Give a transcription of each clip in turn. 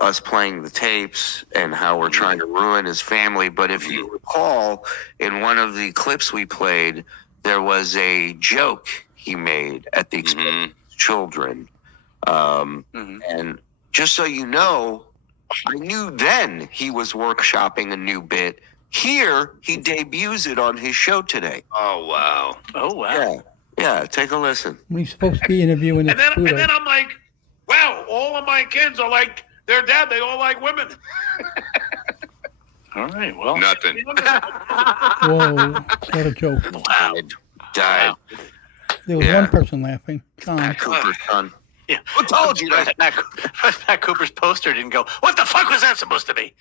us playing the tapes and how we're trying to ruin his family. But if you recall, in one of the clips we played, there was a joke he made at the expense of his children. And just so you know, I knew then he was workshopping a new bit. Here, he debuts it on his show today. Oh, wow. Oh, wow. Yeah, take a listen. He's supposed to be interviewing and then I'm like, wow, all of my kids are like their dad. They all like women. All right, well. Nothing. Whoa, what a joke. Wow. Died. There was one person laughing. Matt Cooper's son. Yeah. Who told you that? Matt Cooper's poster didn't go, what the fuck was that supposed to be?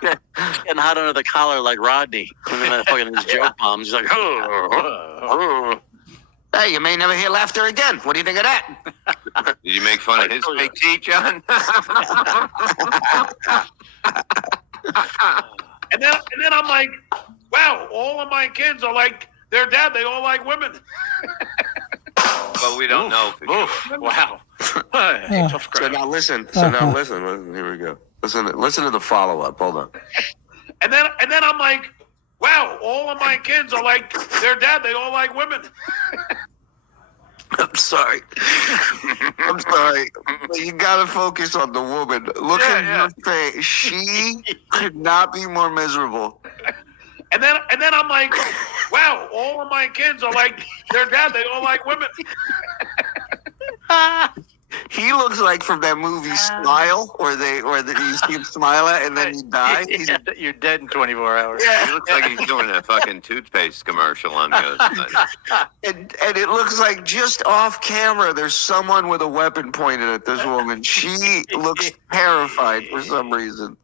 Getting hot under the collar like Rodney. Fucking his joke bombs. He's like, Hey, you may never hear laughter again. What do you think of that? Did you make fun of his fake teeth, John? And then I'm like, wow, all of my kids are like their dad. They all like women. But we don't know for sure. Wow. So now listen. Listen. Here we go. Listen to the follow-up. Hold on. And then I'm like, wow, all of my kids are like their dad. They all like women. I'm sorry. But you gotta focus on the woman. Look at her face. She could not be more miserable. And then I'm like, wow, all of my kids are like their dad. They all like women. He looks like from that movie Smile, where you see him smile at and then he dies. You're dead in 24 hours. He looks like he's doing a fucking toothpaste commercial on the other side. And it looks like just off camera, there's someone with a weapon pointed at this woman. She looks terrified for some reason.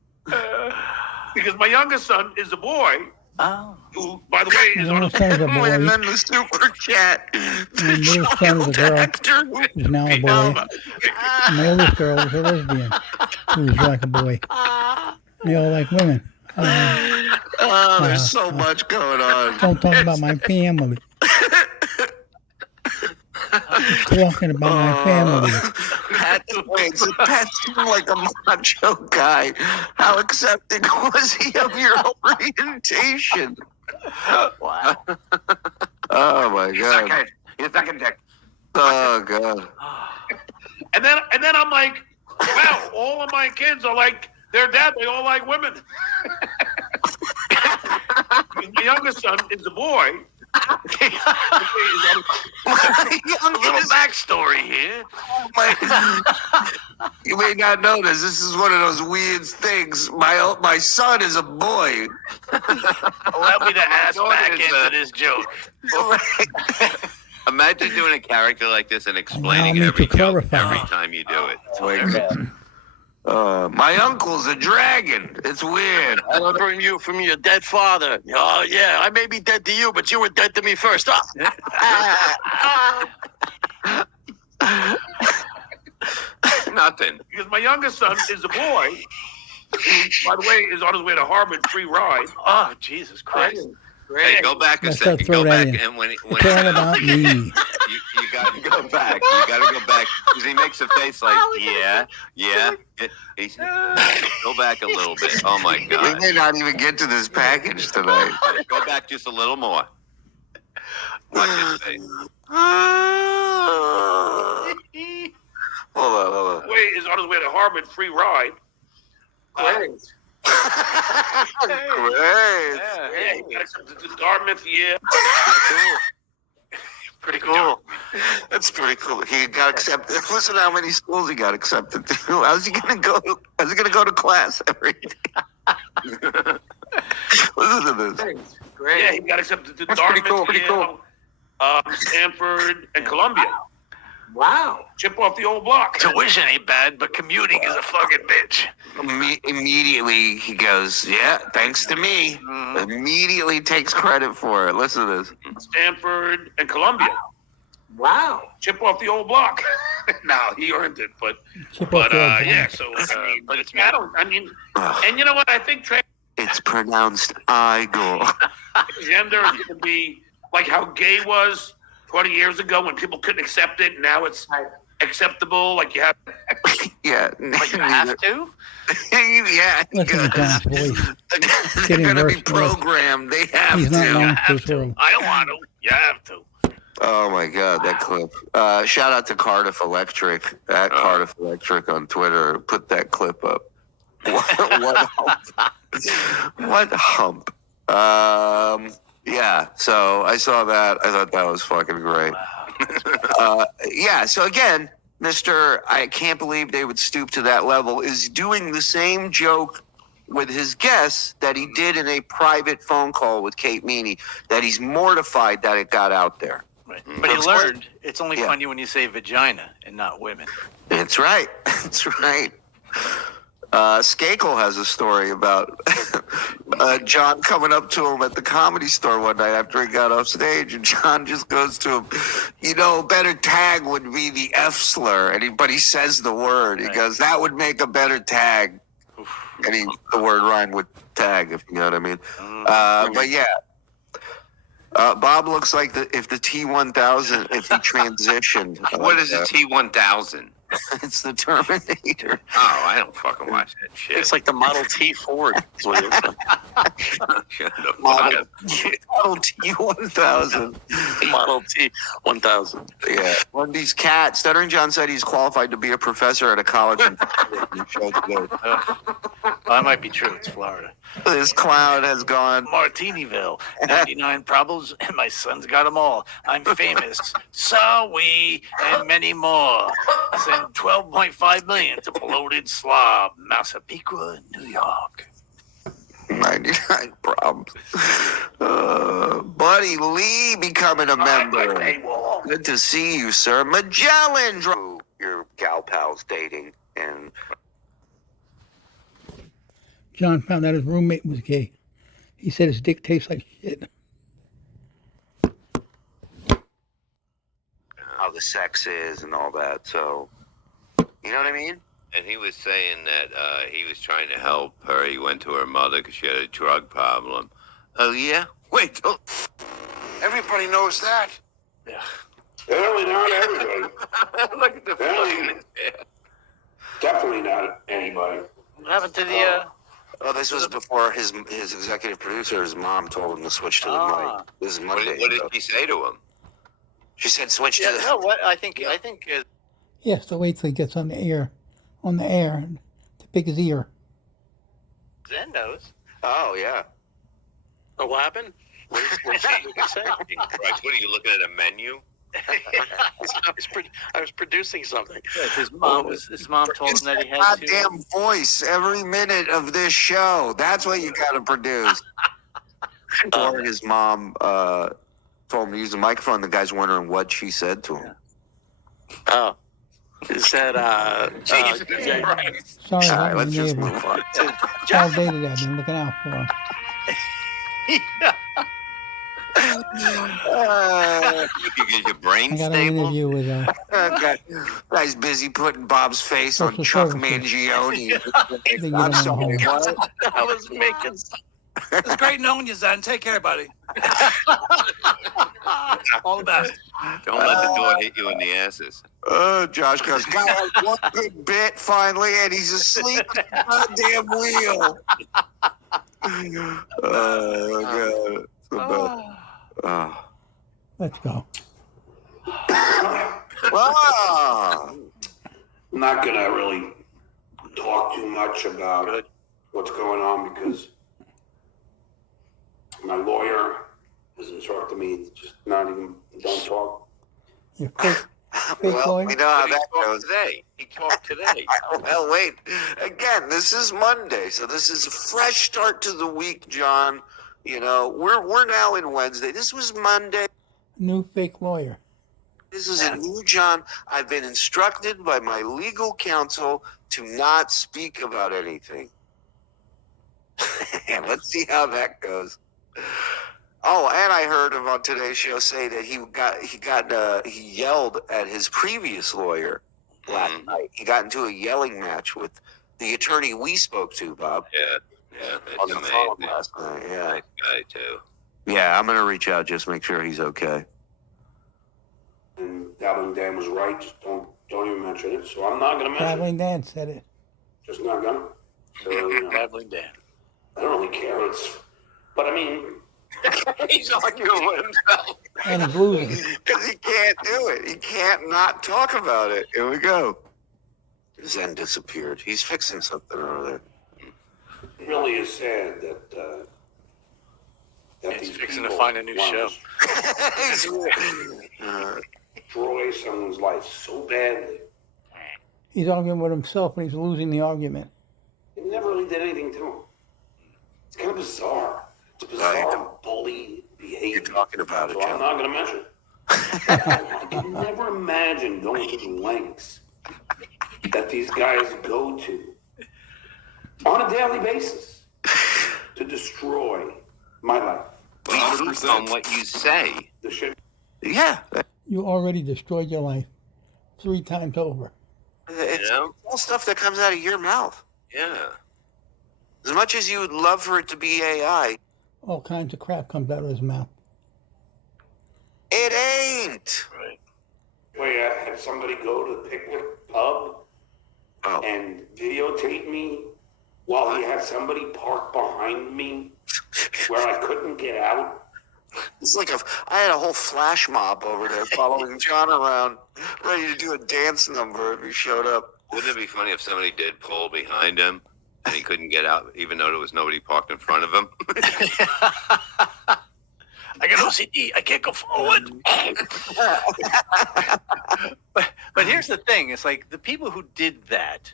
Because my youngest son is a boy. Oh. Who, by the way, is on a And then the super chat. The son of the girl Actor. is now a boy. My oldest girl was a lesbian who was like a boy. They all like women. There's so much going on. Don't talk about my family. Talking about my family. Pat seemed like a macho guy. How accepting was he of your orientation? Wow. Oh my God. He's sucking dick. Oh God. And then I'm like, wow, all of my kids are like their dad. They all like women. My youngest son is a boy. A little backstory here. You may not know this. This is one of those weird things. My son is a boy. Allow me to ask back into this joke. Imagine doing a character like this and explaining every joke every time you do it. My uncle's a dragon. It's weird. I learned from your dead father. Oh, yeah, I may be dead to you, but you were dead to me first. Nothing. Because my youngest son is a boy. Who, by the way, is on his way to Harvard, free ride. Oh, Jesus Christ. Hey, go back a Let's second. throw Go that back in. and when It's all about me. you got to go back. You got to go back because he makes a face like, yeah. Go back a little bit. Oh my We God. may not even get to this package tonight. Go back just a little more. Watch his face. Hold on. Way is on his way to Harvard, free ride. Great. Yeah, he got accepted to Dartmouth. Yeah. Pretty cool. That's pretty cool. He got accepted. Listen to how many schools he got accepted to. How's he gonna go? How's he gonna go to class every day? Listen to this. Great. Yeah, he got accepted to Dartmouth, Yale, Stanford, and Columbia. Wow. Chip off the old block. Tuition ain't bad, but commuting is a fucking bitch. Immediately he goes, yeah, thanks to me. Immediately takes credit for it. Listen to this. Stanford and Columbia. Wow. Chip off the old block. No, he earned it, but yeah. So, but it's and you know what? I think it's pronounced Igor. Gender is going to be like how gay was 20 years ago when people couldn't accept it. Now it's acceptable? Like you have? Yeah. But you have to? Yeah. Listen to John's voice. They're Getting going to worse be and worse. programmed. They have He's not to. known You for have his to. world. I don't want to. You have to. Oh my God, that clip! Shout out to Cardiff Electric at Cardiff Electric on Twitter. Put that clip up. What hump? What hump? Yeah. So I saw that. I thought that was fucking great. Yeah. So again, Mister, I can't believe they would stoop to that level. Is doing the same joke with his guests that he did in a private phone call with Kate Meany. That he's mortified that it got out there. Right. But he learned it's only Yeah. funny when you say vagina and not women. That's right. That's right. Skakel has a story about John coming up to him at the Comedy Store one night after he got off stage, and John just goes to him, better tag would be the F slur, but he says the word. He goes, that would make a better tag. And the word rhymed with tag, if you know what I mean. But yeah. Bob looks like if the T-1000, if he transitioned. What is the T-1000? It's the Terminator. Oh, I don't fucking watch that shit. It's like the Model T Ford. Is what it is. Shut the fuck Model up. T-1000. Model T 1000. Yeah. Wendy's cat. Stuttering John said he's qualified to be a professor at a college in Florida. Well, that might be true. It's Florida. This clown has gone. Martiniville, 99 problems, and my son's got them all. I'm famous. So we, and many more. Send 12.5 million to bloated slob, Massapequa, New York. 99 problems. Buddy Lee becoming a member. Good to see you, sir. Magellan. Your gal pal's dating. And John found out his roommate was gay. He said his dick tastes like shit. how the sex is and all that. So, you know what I mean? And he was saying that he was trying to help her. He went to her mother because she had a drug problem. Oh, yeah? Wait till... Everybody knows that. Yeah. Apparently not everybody. Look at the Apparently, definitely not anybody. What happened to the? Oh, this was before his executive producer, his mom, told him to switch to the mic. This is Monday. What did she say to him? She said switch Yeah, to the... no. What I think He has to wait till he gets on the air, to pick his ear. Zen knows. Oh, yeah. Oh, what happened? What did you say? Right, what are you looking at, a menu? I was producing something. Yeah, his mom told him that he had to. Goddamn voice every minute of this show. That's what you got to produce. Or his mom told him to use the microphone. The guy's wondering what she said to him. Oh. He said, Jesus yeah. Christ. Sorry All about right, my let's just neighbor. move on. All day today, I've been looking out for him. You get your brain I got an stable? interview with Guy's busy putting Bob's face on Social Chuck services. Mangione. They give I'm him a sorry, home. what? I was making It's great knowing you, Zen. Take care, buddy. All the best. Don't let the door hit you in the asses. Josh goes, got like one good bit finally, and he's asleep at the goddamn wheel. Oh, God. It's the best. Oh. Let's go. Ah. I'm not gonna really talk too much about what's going on because my lawyer has instructed me to just not even don't talk. You're fake Well, lawyer? we know how He that talked goes. today. He talked today. Well, wait. Again, this is Monday, so this is a fresh start to the week, John. You know, we're now in Wednesday. This was Monday. New fake lawyer. This is a new John. I've been instructed by my legal counsel to not speak about anything. And let's see how that goes. Oh, and I heard him on today's show say that he yelled at his previous lawyer last night. He got into a yelling match with the attorney we spoke to, Bob, Yeah, on that's the phone amazing. last night. Yeah, Nice guy, too. yeah. I'm gonna reach out, just make sure he's okay. And Dalvin Dan was right. Just don't Don't even mention it. So I'm not going to mention it. Traveling Dan said it. Just not going to. So, you know, Traveling Dan. I don't really care. But I mean, He's arguing with himself. And he's losing. Because he can't do it. He can't not talk about it. Here we go. Zen disappeared. He's fixing something over there. it really is sad that He's these fixing to people find a new want show. Uh, to destroy someone's life so badly. He's arguing with himself and he's losing the argument. He never really did anything to him. It's kind of bizarre. It's a bizarre bully behavior. you're talking about it, So I'm John. not going to mention it. I can never imagine going to the lengths that these guys go to on a daily basis to destroy my life. We prove on what you say. The shit. Yeah. You already destroyed your life 3 times over. It's You know? all stuff that comes out of your mouth. Yeah. As much as you would love for it to be AI, All kinds of crap comes out of his mouth. it ain't. Right. Where I had somebody go to the Pickwick pub Oh. and videotape me while he had somebody parked behind me where I couldn't get out. It's like I had a whole flash mob over there following John around, ready to do a dance number if he showed up. Wouldn't it be funny if somebody did pull behind him and he couldn't get out, even though there was nobody parked in front of him? I got OCD. I can't go forward. but here's the thing. It's like the people who did that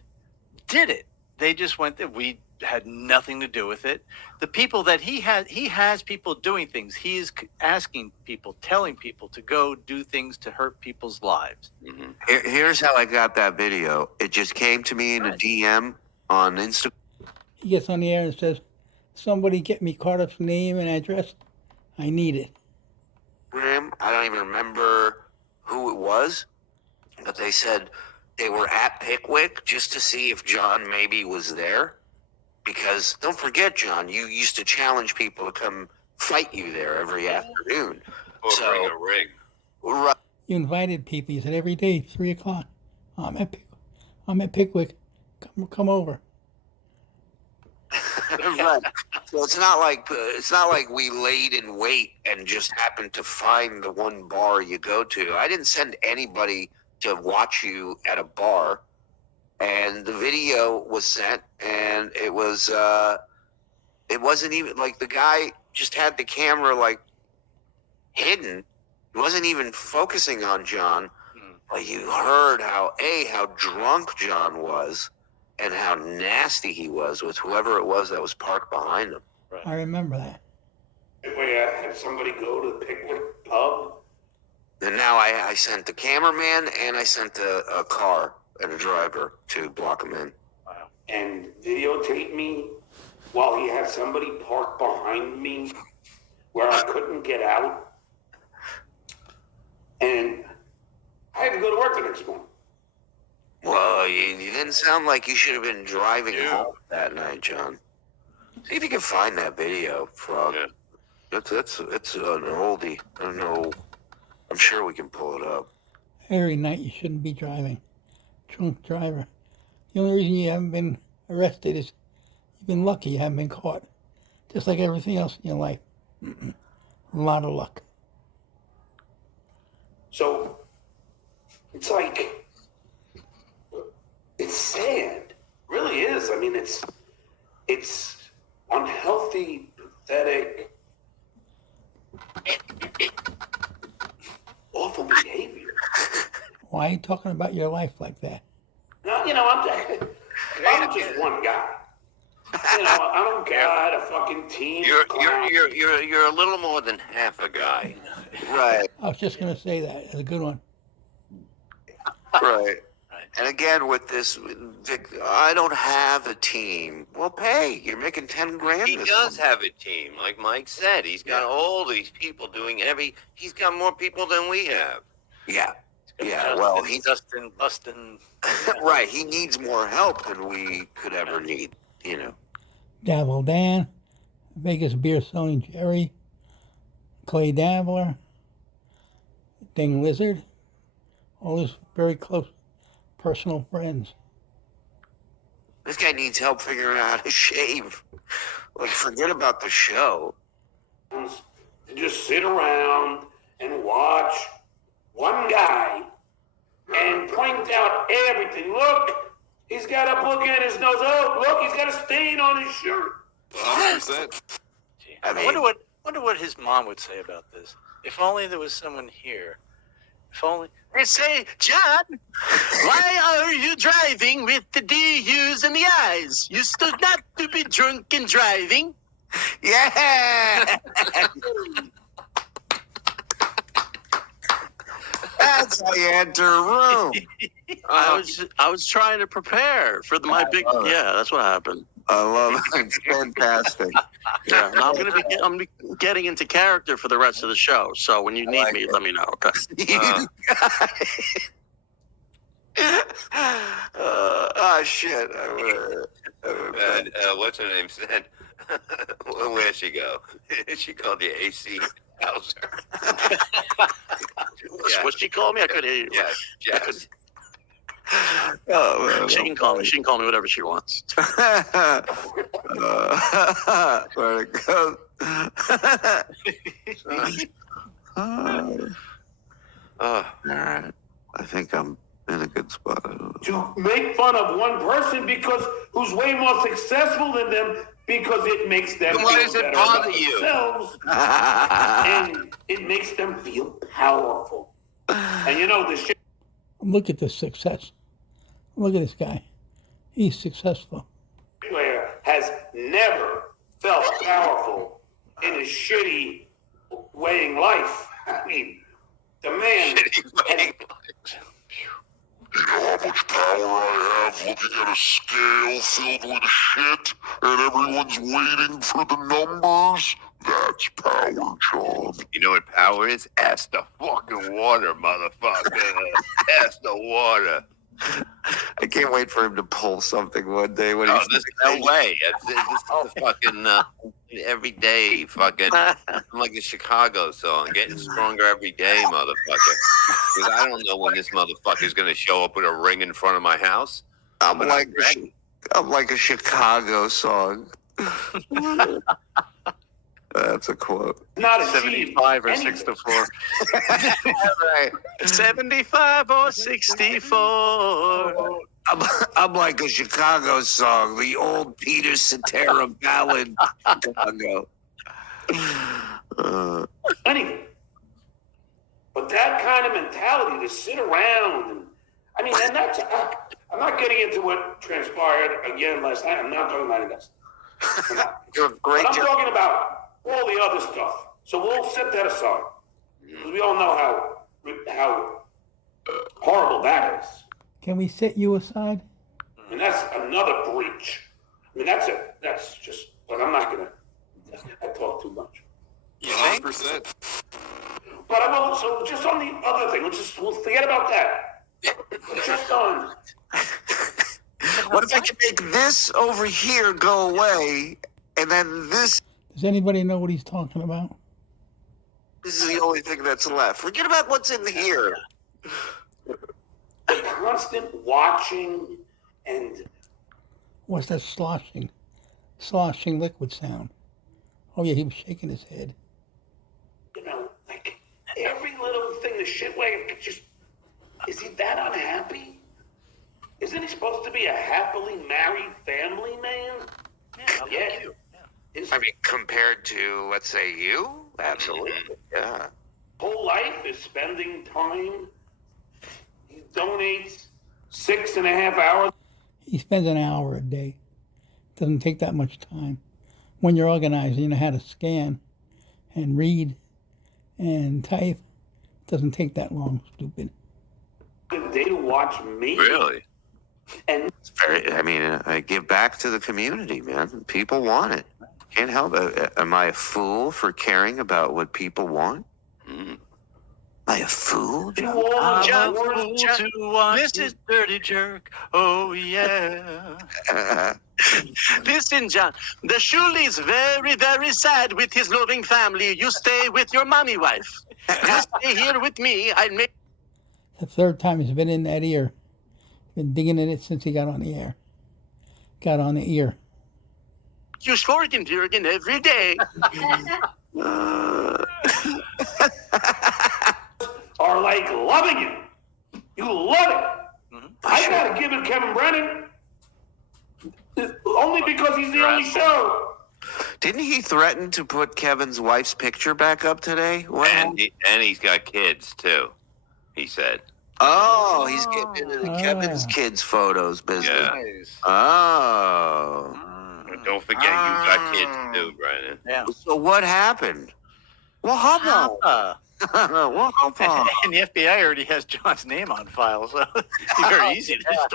did it. They just went there. We had nothing to do with it. The people that he has people doing things. He is asking people, telling people to go do things to hurt people's lives. Mm-hmm. Here's how I got that video. It just came to me in a DM on Instagram. He gets on the air and says, somebody get me Cardiff's name and address. I need it. I don't even remember who it was, but they said they were at Pickwick just to see if John maybe was there. Because don't forget, John, you used to challenge people to come fight you there every afternoon. Or So- bring a ring. You invited people. You said every day, 3 o'clock. I'm at Pickwick. Come over. Right. So it's not like we laid in wait and just happened to find the one bar you go to. I didn't send anybody to watch you at a bar, and the video was sent, and it wasn't even like the guy just had the camera like hidden. He wasn't even focusing on John. But you heard how drunk John was. And how nasty he was with whoever it was that was parked behind him. I remember that. Where I had somebody go to the Pickwick pub. And now I sent the cameraman and I sent a car and a driver to block him in. And videotape me while he had somebody parked behind me where I couldn't get out. And I had to go to work the next morning. Well, you didn't sound like you should have been driving home that night, John. See if you can find that video, Frog. Yeah. It's an oldie. I don't know. I'm sure we can pull it up. Every night you shouldn't be driving. Drunk driver. The only reason you haven't been arrested is you've been lucky you haven't been caught. Just like everything else in your life. A lot of luck. So it's like, it's sad. Really is. I mean, it's unhealthy, pathetic, awful behavior. Why are you talking about your life like that? No, I'm just one guy. I don't got a fucking team. You're a little more than half a guy. Right, I was just going to say that. It's a good one. right. And again, with this, Vic, I don't have a team. Well, pay. You're making $10,000. He this does month. have a team, like Mike said. He's got all these people doing he's got more people than we have. Yeah. Yeah. Justin, Well, Dustin, Bustin. right. He needs more help than we could ever need. Dabble Dan, Vegas Beer Selling Jerry, Clay Dabbler, Ding Lizard. All this very close personal friends. This guy needs help figuring out how to shave. Like, forget about the show. To just sit around and watch one guy and point out everything. Look, he's got a book in his nose. Oh, look, he's got a stain on his shirt. 100%. I wonder what his mom would say about this. If only there was someone here. If only they say, John, why are you driving with the D's and the I's? You stood not to be drunk and driving. Yeah! That's how you enter a room. I was trying to prepare for my big. Yeah, that's what happened. I love it. It's fantastic. Yeah, now I'm getting into character for the rest of the show. So when you need me, let me know. Okay. Shit. What's her name said? Where'd she go? She called the AC Hauser. What she called me? I couldn't hear you. Yes. Oh, man. She can call me. She can call me whatever she wants. Where it goes. All right. I think I'm in a good spot. To make fun of one person because who's way more successful than them because it makes them Why feel does it better bother about you? themselves, and it makes them feel powerful. And you know the shit. Look at the success. Look at this guy. He's successful. Player has never felt powerful in his shitty weighing life. I mean, the man. You know how much power I have looking at a scale filled with shit and everyone's waiting for the numbers? That's power, John. You know what power is? Ask the fucking water, motherfucker. Ask the water. I can't wait for him to pull something one day when Oh, he's there's no way. This is the fucking every day fucking. I'm like a Chicago song, getting stronger every day, motherfucker. Because I don't know when this motherfucker's gonna show up with a ring in front of my house. I'm But like ready. I'm like a Chicago song. That's a quote. Not 75 or anything. 64. Right. 75 or 64. I'm like a Chicago song, the old Peter Cetera ballad. Chicago. Anything. But that kind of mentality to sit around and that's I'm not getting into what transpired again last night. I'm not talking about this. You're a great But I'm job. talking about all the other stuff. So we'll set that aside. Because we all know how horrible that is. Can we set you aside? And that's another breach. I mean, that's just, but I'm not gonna, I talk too much. 100%. But I will, so just on the other thing, we'll forget about that. Just on, What if I can make this over here go away, and then this Does anybody know what he's talking about? is the only thing that's left? Forget about what's in here. the constant watching and What's that sloshing liquid sound? Oh yeah, he was shaking his head. like every little thing, the shit way, just, is he that unhappy? Isn't he supposed to be a happily married family man? Yeah. His I mean, compared to, let's say, you? Absolutely. Yeah. whole life is spending time. He donates 6.5 hours. He spends an hour a day. Doesn't take that much time. When you're organized, you know how to scan and read and type. Doesn't take that long, stupid. A day to watch me. Really? And It's very, I mean, I give back to the community, man. People want it. Can't help it. Am I a fool for caring about what people want? Am I a fool? do all the John, wars. to watch this dirty jerk. Oh, yeah. Listen, John, the Shuli is very, very sad with his loving family. You stay with your mommy wife. You stay here with me. I make. The third time he's been in that ear. Been digging in it since he got on the air. Got on the ear. You snorting, Jurgen, every day. Are like loving you. You love it. I gotta give it Kevin Brennan. Only because he's the only show. Didn't he threaten to put Kevin's wife's picture back up today? What? And he's got kids too. He said. Oh, he's getting into the Kevin's kids photos business. Yeah. Nice. Oh. Don't forget, you got kids too, Brandon. Yeah. So what happened? Well, how about? Well, how about? And the FBI already has John's name on file, so it's very easy to just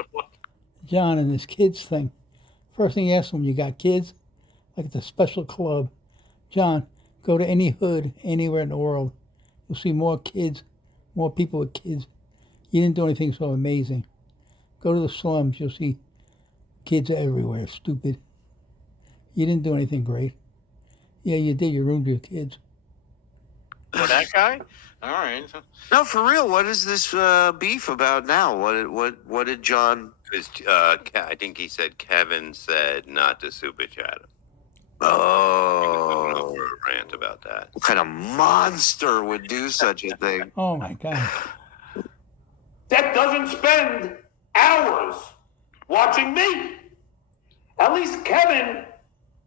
John and his kids thing. First thing he asks him, you got kids? Like it's a special club. John, go to any hood anywhere in the world. You'll see more kids, more people with kids. You didn't do anything so amazing. Go to the slums, you'll see kids everywhere, stupid. You didn't do anything great. Yeah, you did. You ruined your kids. For that guy? All right. No, for real. What is this beef about now? What did John? Because I think he said Kevin said not to super chat him. Oh, Over a rant about that. what kind of monster would do such a thing? Oh my God. That doesn't spend hours watching me. At least Kevin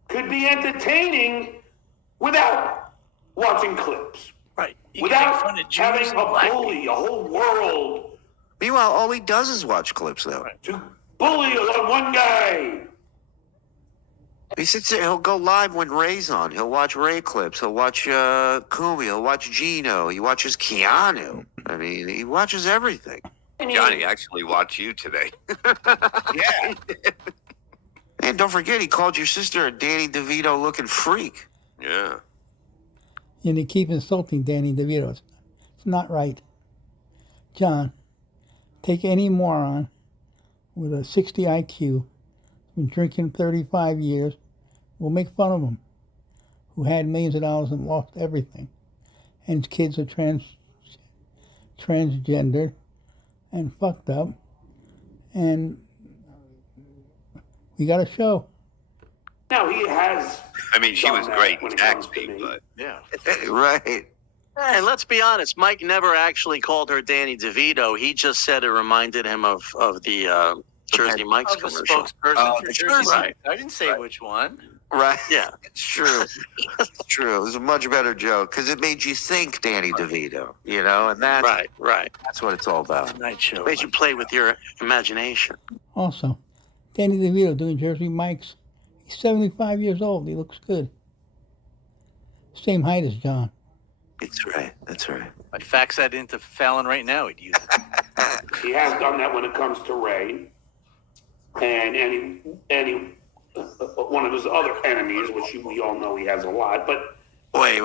could be entertaining without watching clips. Right. You can make Without fun of Jews having and a black bully, a whole world Meanwhile, all he does is watch clips, though. to bully on one guy. He sits there. He'll go live when Ray's on. He'll watch Ray clips. He'll watch Kumi. He'll watch Gino. He watches Keanu. I mean, he watches everything. Johnny actually watched you today. Yeah. And don't forget, he called your sister a Danny DeVito looking freak. Yeah. And they keep insulting Danny DeVito. It's not right. John, take any moron with a 60 IQ, been drinking 35 years, we'll make fun of him, who had millions of dollars and lost everything. And his kids are transgendered and fucked up. And we got a show. Now he has. I mean, she was done that great when in it comes to Taxi, me. but Yeah. Right. And let's be honest, Mike never actually called her Danny DeVito. He just said it reminded him of the Jersey Mike's I was the commercial. spokesperson Oh, for the Jersey Jersey. Mike. I didn't say which one. Right. Yeah. It's true. It's true. It was a much better joke because it made you think Danny DeVito, you know, and Right. that's what it's all about. Night show. Made you play with your imagination. Also, Danny DeVito doing Jersey Mike's. He's 75 years old. He looks good. Same height as John. It's right. That's right. I'd fax that into Fallon right now. He'd use it. He has done that when it comes to Ray and any one of his other enemies, which we all know he has a lot. But Wait.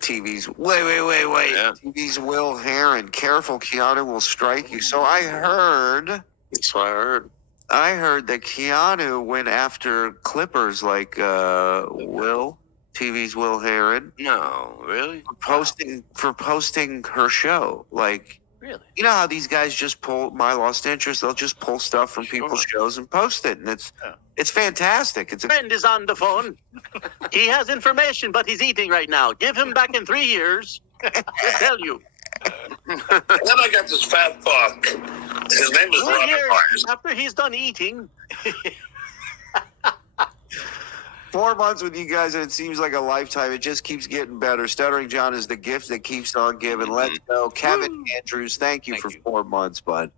TV's. Wait. Yeah. TV's Will Heron. Careful, Keanu will strike you. So I heard That's what I heard. that Keanu went after Clippers like TV's Will Heron, no, really? for posting her show. Like, Really? you know how these guys just pull My Lost Interest? They'll just pull stuff from people's shows and post it, and it's fantastic. It's Friend is on the phone. He has information, but he's eating right now. Give him back in 3 years. He'll tell you. And then I got this fat fuck. His name is 3 Robert years Myers. after he's done eating. 4 months with you guys, and it seems like a lifetime. It just keeps getting better. Stuttering John is the gift that keeps on giving. Let's go. Kevin Andrews, thank you for 4 months, bud.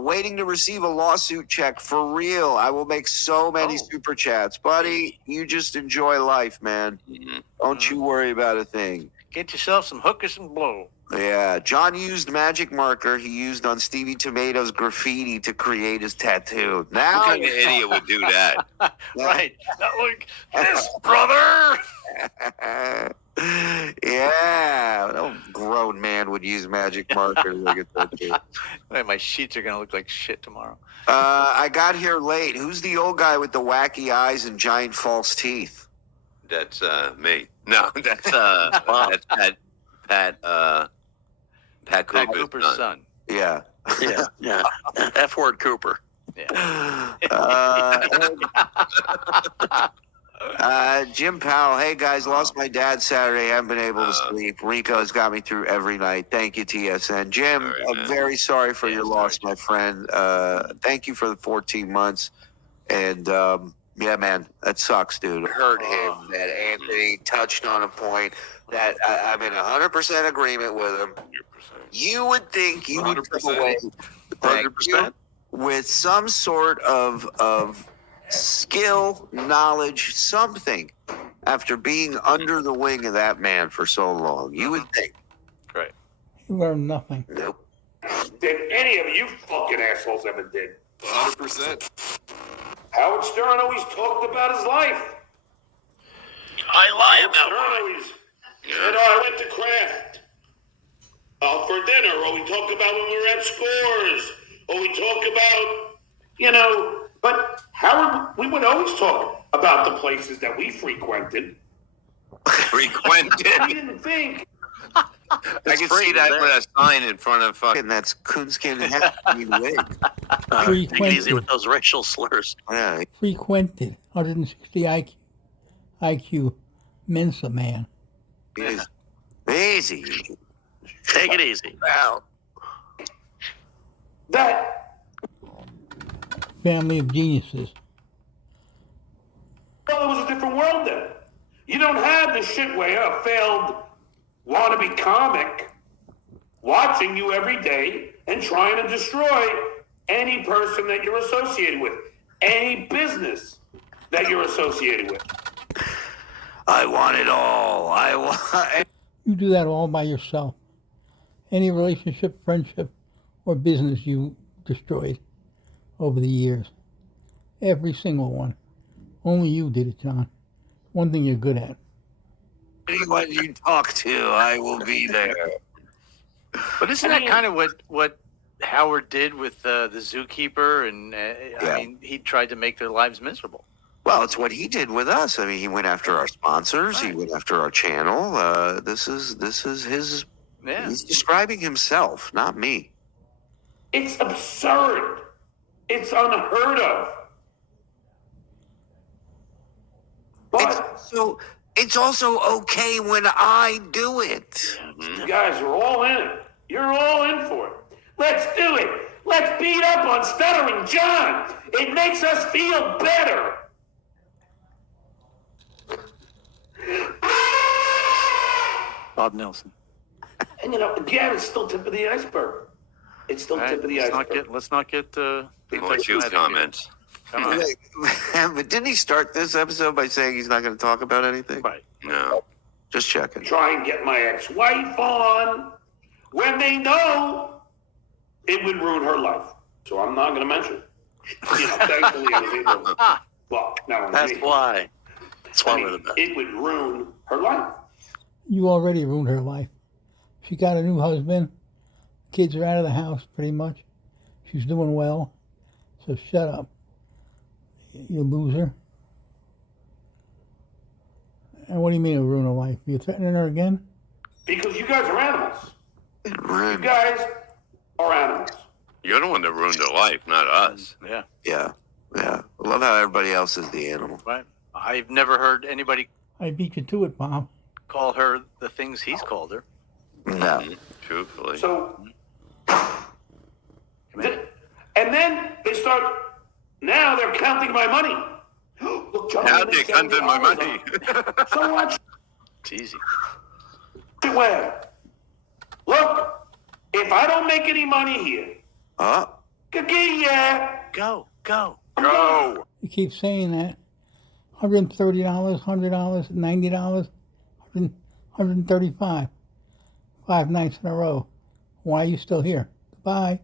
Waiting to receive a lawsuit check for real. I will make so many super chats. Buddy, you just enjoy life, man. Don't you worry about a thing. Get yourself some hookers and blow. Yeah, John used magic marker he used on Stevie Tomato's graffiti to create his tattoo. What Now, kind of idiot would do that? Right. Not like this, brother. yeah, no grown man would use magic marker to make a tattoo. My sheets are going to look like shit tomorrow. I got here late. Who's the old guy with the wacky eyes and giant false teeth? That's me. No, that's Pat Pat Cooper's Cooper's son. son. Yeah. Yeah. F word Cooper. Jim Powell, hey guys, lost my dad Saturday. Haven't been able to sleep. Rico's got me through every night. Thank you, TSN. Jim, I'm very sorry for your loss, my friend. Thank you for the 14 months. And yeah, man, that sucks, dude. Heard him that Anthony touched on a point that I'm in 100% agreement with him. You would think you would come away 100%. with some sort of skill, knowledge, something after being under the wing of that man for so long. You would think. Right. You learn nothing. Nope. Than any of you fucking assholes ever did. 100%. Howard Stern always talked about his life. I lie Howard Stern always said, I went to Kraft for dinner, or we talk about when we were at Scores, or we talk about, but Howard, we would always talk about the places that we frequented. Frequented. We didn't think. I can see that with a sign in front of fucking. And that's coonskin hat wig. Take it easy with those racial slurs. Yeah. Frequented, 160 IQ, Mensa man. Easy. Take it easy. Wow. That, Family of geniuses. well, it was a different world then. You don't have the shit where a failed wannabe comic watching you every day and trying to destroy any person that you're associated with, any business that you're associated with. I want it all. You do that all by yourself. Any relationship, friendship, or business you destroyed over the years. Every single one. Only you did it, John. One thing you're good at. Anyone you talk to, I will be there. But isn't that kind of what Howard did with the zookeeper? And I mean, he tried to make their lives miserable. Well, it's what he did with us. I mean, he went after our sponsors. He went after our channel. This is his. Yeah. He's describing himself, not me. It's absurd. It's unheard of. But It's also okay when I do it. you guys are all in it. You're all in for it. Let's do it. Let's beat up on Stuttering John. It makes us feel better. Bob Nelson. And again, it's still tip of the iceberg. It's still tip of the iceberg. Let's not get More you comments. Come on. But didn't he start this episode by saying he's not going to talk about anything? Right. No. Just checking. Try and get my ex-wife on when they know it would ruin her life. So I'm not going to mention it. Thankfully I was able to. Well, now That's why. That's why we're the best. it would ruin her life. You already ruined her life. She got a new husband. Kids are out of the house, pretty much. She's doing well. So shut up, you loser. And what do you mean it'll ruin her life? You threatening her again? Because you guys are animals. You Rude. guys are animals. You're the one that ruined her life, not us. Yeah. Yeah. I love how everybody else is the animal. Right. I've never heard anybody I beat you to it, Bob. call her the things he's called her. No. Truthfully. So, and then they start, now they're counting my money. Look, John, Now I they're made counting my $70 money. So much It's easy. where? Look, if I don't make any money here, yeah. Go. Go. You keep saying that. $130, $100, $90, $135. 5 nights in a row. Why are you still here? Goodbye.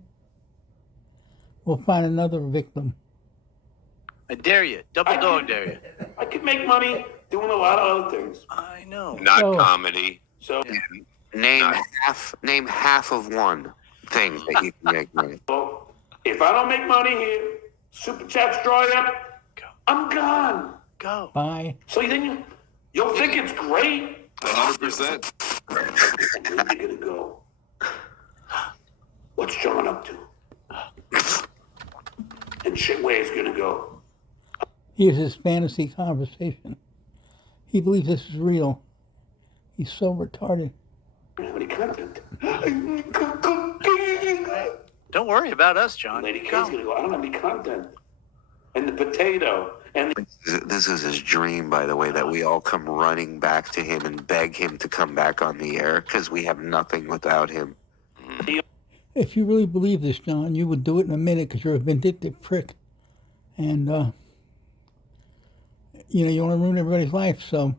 We'll find another victim. I dare you. Double dog dare you. I could make money doing a lot of other things. I know. Not Oh. comedy. So, Name half of one thing that you can make money. well, if I don't make money here, super chats dry up, I'm gone. Go. Bye. So then you'll think it's great. 100%. And then you're gonna go. What's John up to? and shit where it's gonna go. Here's his fantasy conversation. He believes this is real. He's so retarded. I don't have any content. Don't worry about us, John. Lady K's Go. gonna go, I don't have any content. And the potato, and This is his dream, by the way, that we all come running back to him and beg him to come back on the air because we have nothing without him. If you really believe this, John, you would do it in a minute because you're a vindictive prick. And, you want to ruin everybody's life, so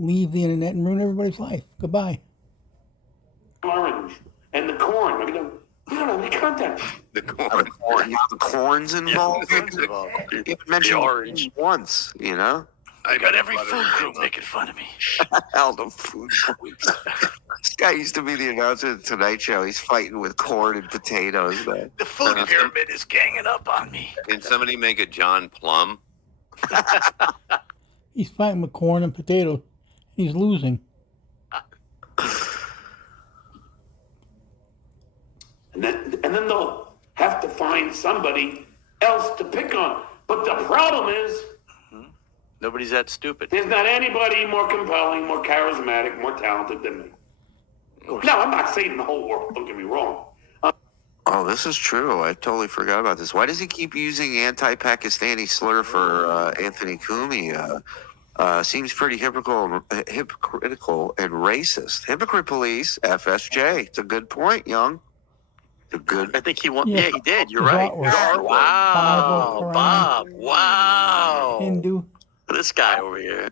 leave the internet and ruin everybody's life. Goodbye. orange, and the corn. I mean, you don't have any content. The corn. Now the corn's involved. You haven't mentioned orange. once, you know? I got every food group making fun of me. Hell, the food groups. This guy used to be the announcer of the Tonight Show. He's fighting with corn and potatoes, man. The food pyramid is ganging up on me. Can somebody make a John Plum? He's fighting with corn and potatoes. He's losing. And then they'll have to find somebody else to pick on. But the problem is, Nobody's that stupid. there's not anybody more compelling, more charismatic, more talented than me. No, I'm not saying the whole world. Don't get me wrong. Oh, this is true. I totally forgot about this. Why does he keep using anti-Pakistani slur for Anthony Kumi? Seems pretty hypocritical and racist. Hypocrite police, FSJ. It's a good point, Young. It's a good. I think he won. Yeah. Yeah, he did. You're His right. artwork. Wow, Bible, Bob. Wow. Hindu. This guy over here,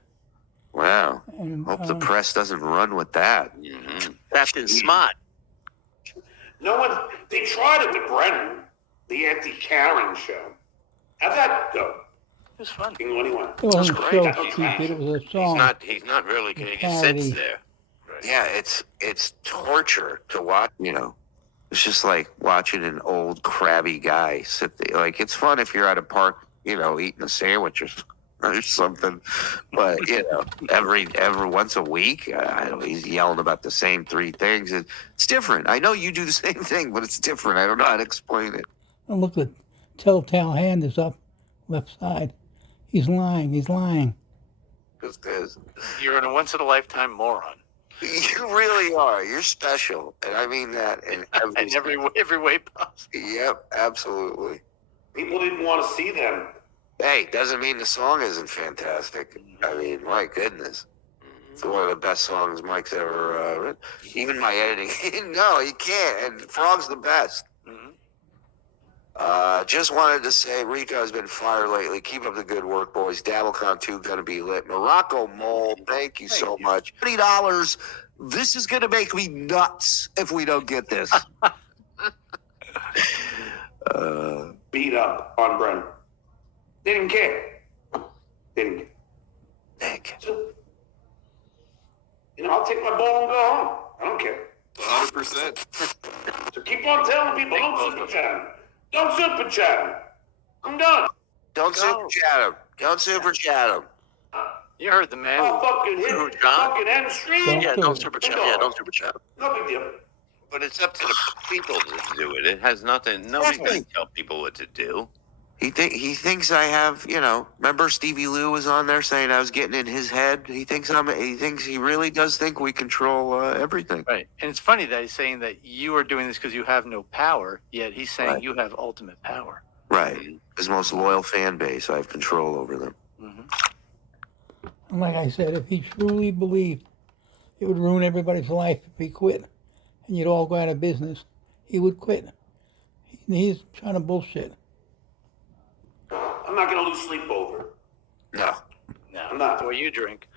Wow. And, Hope the press doesn't run with that. Captain Smart. No one. They tried it with Brennan, the anti-Karen show. How'd that go? It was fun. You know what he went? it wasn't a great. show, That was Steve, it was a He's song. not really. He just Parody. sits there. Yeah, it's torture to watch. You know, it's just like watching an old crabby guy sit there. Like it's fun if you're at a park, eating a sandwich or something. But every once a week, I don't know, he's yelling about the same three things. It's different. I know you do the same thing, but it's different. I don't know how to explain it. And look, the telltale hand is up, left side. He's lying. He's lying. Because You're a once-in-a-lifetime moron. you really are. You're special, and I mean that in In every way possible. Yep, absolutely. People didn't want to see them. Hey, doesn't mean the song isn't fantastic. I mean, my goodness. It's one of the best songs Mike's ever written. Even my editing. No, you can't. And Frog's the best. Just wanted to say Rico has been fired lately. Keep up the good work, boys. DabbleCon 2 going to be lit. Morocco Mole, thank you so much. $30. This is going to make me nuts if we don't get this. Beat up on Brennan. They didn't care. They didn't care. Nick. So, I'll take my ball and go home. I don't care. 100%. So keep on telling people, don't super chat him. Don't super chat him. I'm done. Don't super chat him. Don't super chat him. You heard the man. I'll fucking hit Who, it. John? Fucking end stream. Don't Yeah, do don't it. super chat. Yeah, don't super chat. No big deal. But it's up to the people to do it. It has nothing. Nobody can tell people what to do. He thinks I have, remember Stevie Lou was on there saying I was getting in his head. He thinks he really does think we control everything. Right. And it's funny that he's saying that you are doing this because you have no power, yet he's saying Right. you have ultimate power. Right. His most loyal fan base, I have control over them. And like I said, if he truly believed it would ruin everybody's life if he quit and you'd all go out of business, he would quit. He's trying to bullshit. I'm not going to lose sleep over. No. No, I'm not. that's the way you drink.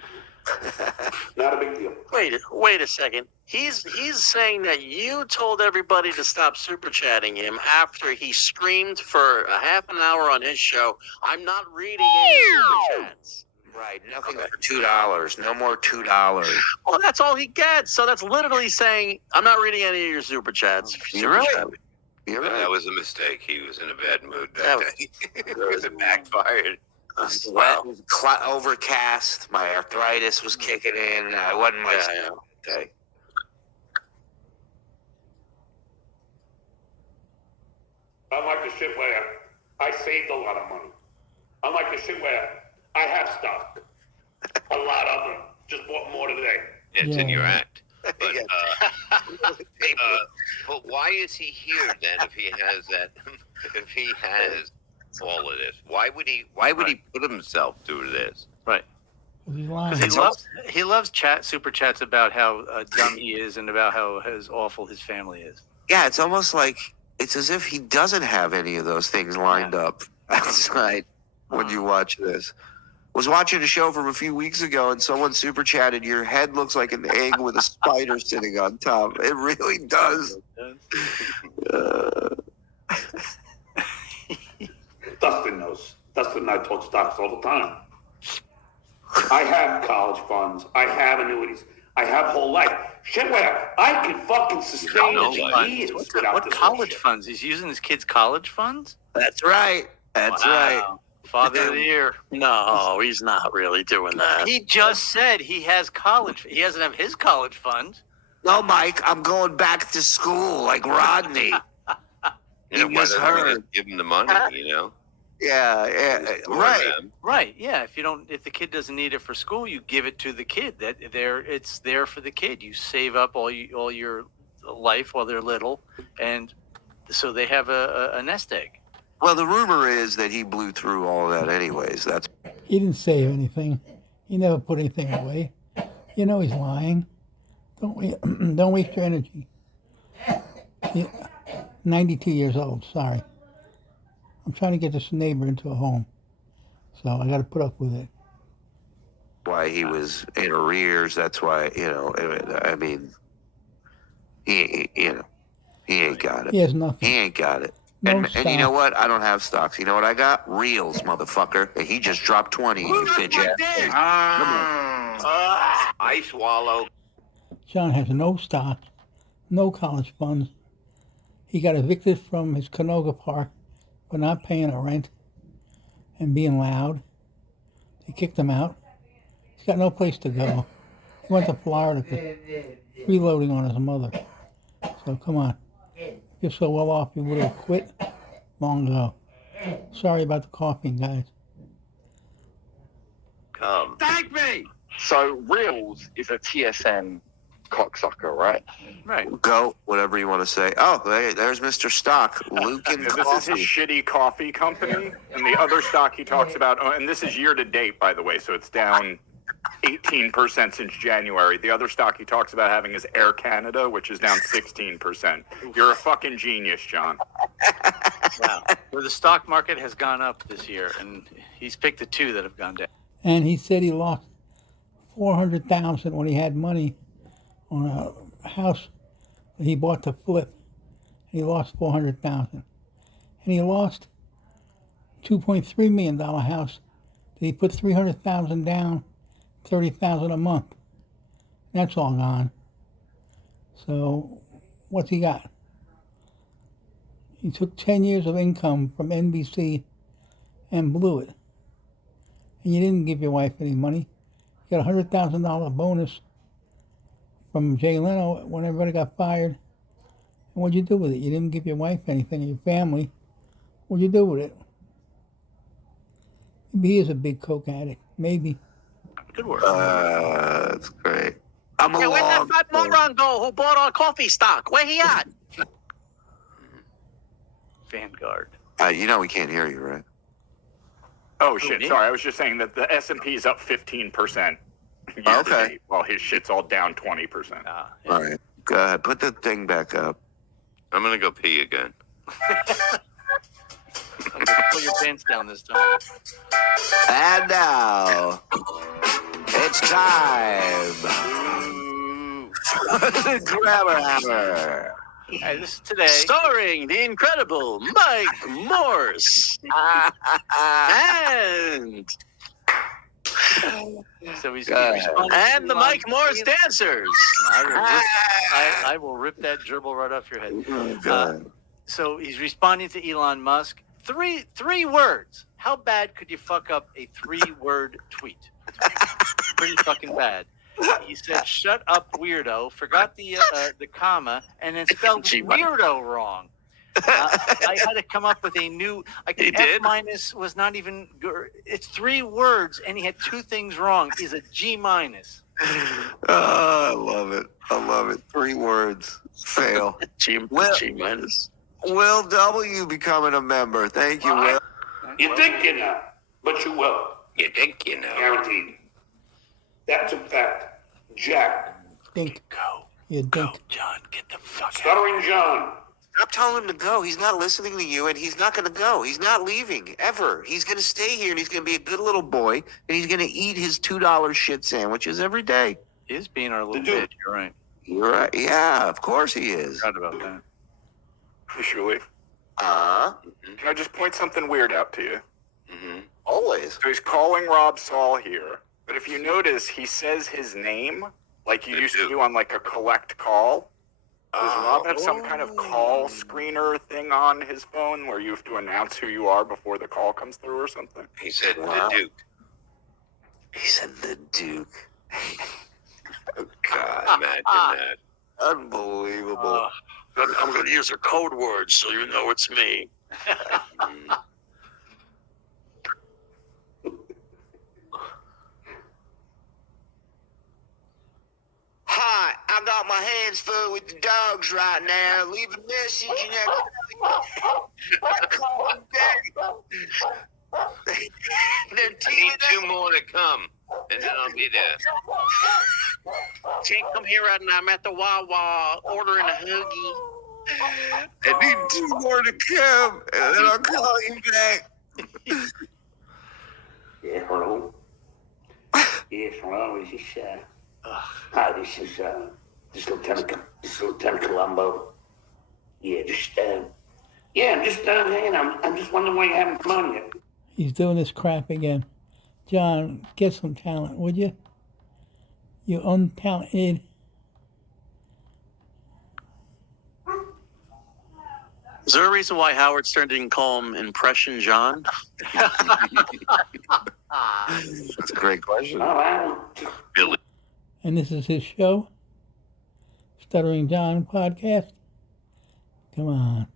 Not a big deal. Wait a second. He's saying that you told everybody to stop super chatting him after he screamed for a half an hour on his show. I'm not reading any super chats. Right. Nothing for $2. No more $2. Well, that's all he gets. So that's literally saying, I'm not reading any of your super chats. You're right. Chat. You're But right. that was a mistake. He was in a bad mood That that was- day. It backfired. Sweat was overcast. My arthritis was kicking in. I wasn't myself that day. I like the shit where I saved a lot of money. Unlike the shit where I have stock. A lot of them. Just bought more today. It's in your Yeah. act. But why is he here then? If he has that, if he has all of this, why would he put himself through this? Right. 'Cause he's lying. Because he loves super chats about how dumb he is and about how awful his family is. Yeah, it's almost like it's as if he doesn't have any of those things lined up outside when you watch this. Was watching a show from a few weeks ago and someone super chatted, your head looks like an egg with a spider sitting on top. It really does. Dustin knows. Dustin and I talk stocks all the time. I have college funds. I have annuities. I have whole life. Shit where I can fucking sustain College it funds? years What without this college bullshit. funds? He's using his kids' college funds? That's right. That's right. Wow. Father of the year. No, he's not really doing that. He just said he has college. He doesn't have his college funds. No, Mike, I'm going back to school like Rodney. You know, He why just doesn't he heard. just give him the money? You know, Yeah, right. Right. Yeah. If the kid doesn't need it for school, you give it to the kid. It's there for the kid. You save up all your life while they're little, and so they have a nest egg. Well, the rumor is that he blew through all that anyways. That's He didn't save anything. He never put anything away. You know he's lying. Don't waste your energy. 92 years old, sorry. I'm trying to get this neighbor into a home. So I got to put up with it. why he was in arrears. That's why, I mean, he ain't got it. He has nothing. He ain't got it. No And you know stock. what? I don't have stocks. You know what I got? Reels, motherfucker. And he just dropped 20, you bitch ass. I swallow. John has no stock, no college funds. He got evicted from his Canoga Park for not paying a rent and being loud. They kicked him out. He's got no place to go. He went to Florida freeloading on his mother. So come on. If you're so well off, you would have quit long ago. Sorry about the coughing, guys. Thank me. So Reels is a TSN cocksucker, right? Right. Go, whatever you want to say. Oh, hey, there's Mr. Stock, Luke and This is Coffee. his shitty coffee company, and the other stock he talks about, and this is year to date, by the way, so it's down 18% since January. The other stock he talks about having is Air Canada, which is down 16%. You're a fucking genius, John. Wow. Well, the stock market has gone up this year, and he's picked the two that have gone down. And he said he lost $400,000 when he had money on a house that he bought to flip. He lost $400,000, and he lost $2.3 million house that he put $300,000 down, $30,000 a month. That's all gone. So, what's he got? He took 10 years of income from NBC and blew it. And you didn't give your wife any money. You got a $100,000 bonus from Jay Leno when everybody got fired. And what'd you do with it? You didn't give your wife anything, or your family. What'd you do with it? Maybe he is a big coke addict. Maybe. Good work. That's great. I'm Yeah, where'd that along. fat moron go who bought our coffee stock? Where he at? Vanguard. We can't hear you, right? Oh, shit, me? sorry, I was just saying that the S&P is up 15% year to Okay. date, while his shit's all down 20%. Yeah. All right. Go ahead. Put the thing back up. I'm gonna go pee again. Pull your pants down this time. And now, it's time. The Grammar Hammer. Hey, this is today. Starring the incredible Mike Morse. And So he's Go ahead. responding and to the Mike Morse dancers. I will rip that gerbil right off your head. Good. So he's responding to Elon Musk. Three words. How bad could you fuck up a 3-word tweet? Pretty fucking bad. He said, "Shut up, weirdo." Forgot the comma and then spelled Gee, Mike. weirdo wrong. I had to come up with a new. He F did? minus was not even. It's 3 words, and he had 2 things wrong. He's a G minus. I love it. I love it. 3 words. Fail. G Well- minus. Will W becoming a member. Thank you, Will. You think you know, but you will. You think you know? Guaranteed. That's a fact. Jack. Dink. Go, You go, dink. John. Get the fuck out. Stuttering John. Stop telling him to go. He's not listening to you, and he's not going to go. He's not leaving ever. He's going to stay here, and he's going to be a good little boy, and he's going to eat his $2 shit sandwiches every day. He is being our little The dude. bitch. You're right. You're right. Yeah, of course he is. Forgot about that. Usually. Can I just point something weird out to you? Mm-hmm. Always. So he's calling Rob Saul here, but if you notice, he says his name like you used to do on like a collect call. Does Rob have some kind of call screener thing on his phone where you have to announce who you are before the call comes through or something? He said Wow. the Duke. He said the Duke. God, imagine that. Unbelievable. I'm going to use a code word so you know it's me. Hi, I got my hands full with the dogs right now. Leave a message and I'll call you back. They're I need teaming 2 up. more to come, and then I'll be there. Can't come here right now. I'm at the Wawa ordering a hoagie. I need 2 more to come, and then I'll call you back. Yeah, hello. Yes, hello. This is hi. This is Lieutenant Columbo. Yeah, I'm just hanging. I'm just wondering why you haven't come on yet. He's doing this crap again. John, get some talent, would you? You untalented. Is there a reason why Howard Stern didn't call him Impression John? That's a great question. Oh, I don't. And this is his show, Stuttering John podcast. Come on.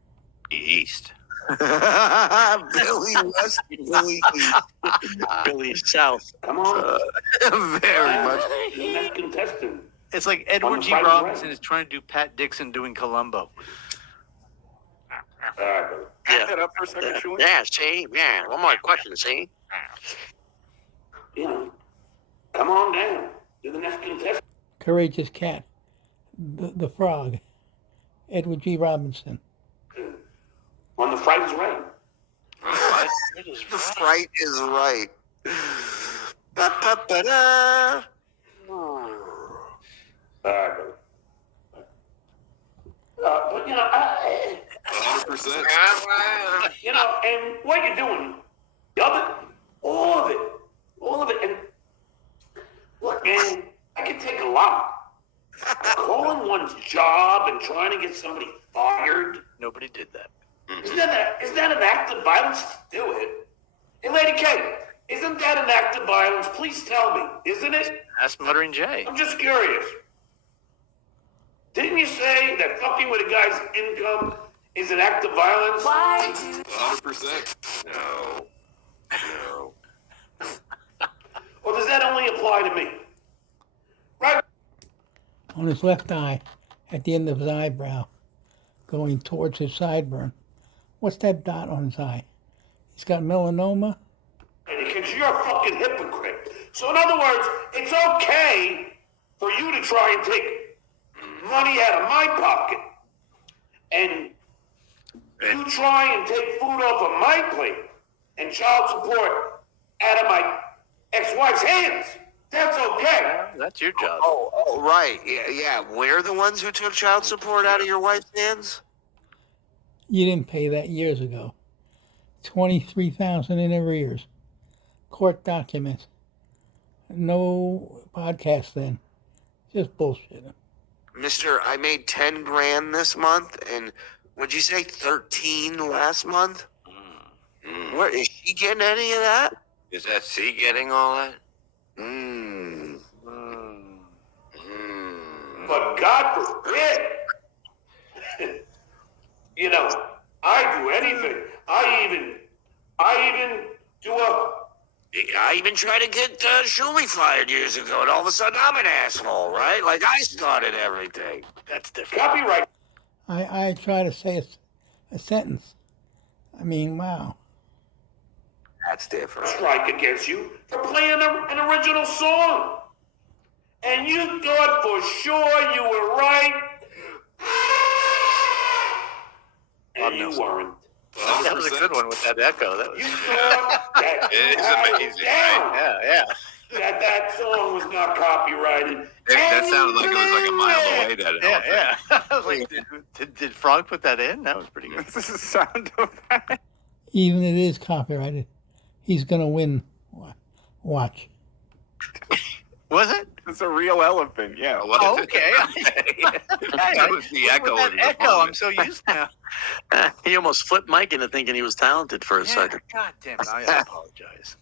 East. Billy West, Billy East. Billy South. Come on. Very much. The next contestant. It's like On Edward the G. Price is Robinson Right. is trying to do Pat Dixon doing Columbo. Back that up for a second, Shuli. Yeah, see? Yeah. One more question, see? You know, come on down. You're the next contestant. Courageous Cat. The Frog. Edward G. Robinson. On the Price is Right. What? The fright is right. Ba-ba-ba-da. But you know, 100%. you know, and what you're doing, all of it, and look, man, I can take a lot. Calling one's job and trying to get somebody fired. Nobody did that. Isn't that an act of violence to do it? Hey, Lady K, isn't that an act of violence? Please tell me, isn't it? That's Muttering Jay. I'm just curious. Didn't you say that fucking with a guy's income is an act of violence? 100%. No. No. Or does that only apply to me? Right? On his left eye, at the end of his eyebrow, going towards his sideburn. What's that dot on his eye? He's got melanoma? Because you're a fucking hypocrite. So in other words, it's okay for you to try and take money out of my pocket, and you try and take food off of my plate and child support out of my ex-wife's hands. That's okay. That's your job. Oh, right. Yeah. We're the ones who took child support out of your wife's hands? You didn't pay that years ago. $23,000 in arrears. Court documents. No podcast then. Just bullshit. Mister, I made 10 grand this month, and would you say 13 last month? Where is she getting any of that? Is that C getting all that? But God forbid, you know, I do anything. I even do a. I even tried to get Shuli fired years ago, and all of a sudden I'm an asshole, right? Like I started everything. That's different. Copyright I try to say a sentence. I mean, wow. That's different. strike against you for playing an original song. And you thought for sure you were right. And you weren't. That was a good one with that echo. That was, You thought that It is you had amazing, down, yeah. that song was not copyrighted. That And sounded like it was like a mile blew away. it. That Yeah. I was like, did Frog put that in? That was pretty good. This is the sound of that. Even if it is copyrighted, he's gonna win. Watch. Was it? It's a real elephant. Yeah. Oh, okay. That was the echo. With that of the echo, phone. I'm so used to. He almost flipped Mike into thinking he was talented for a second. God damn it! I apologize.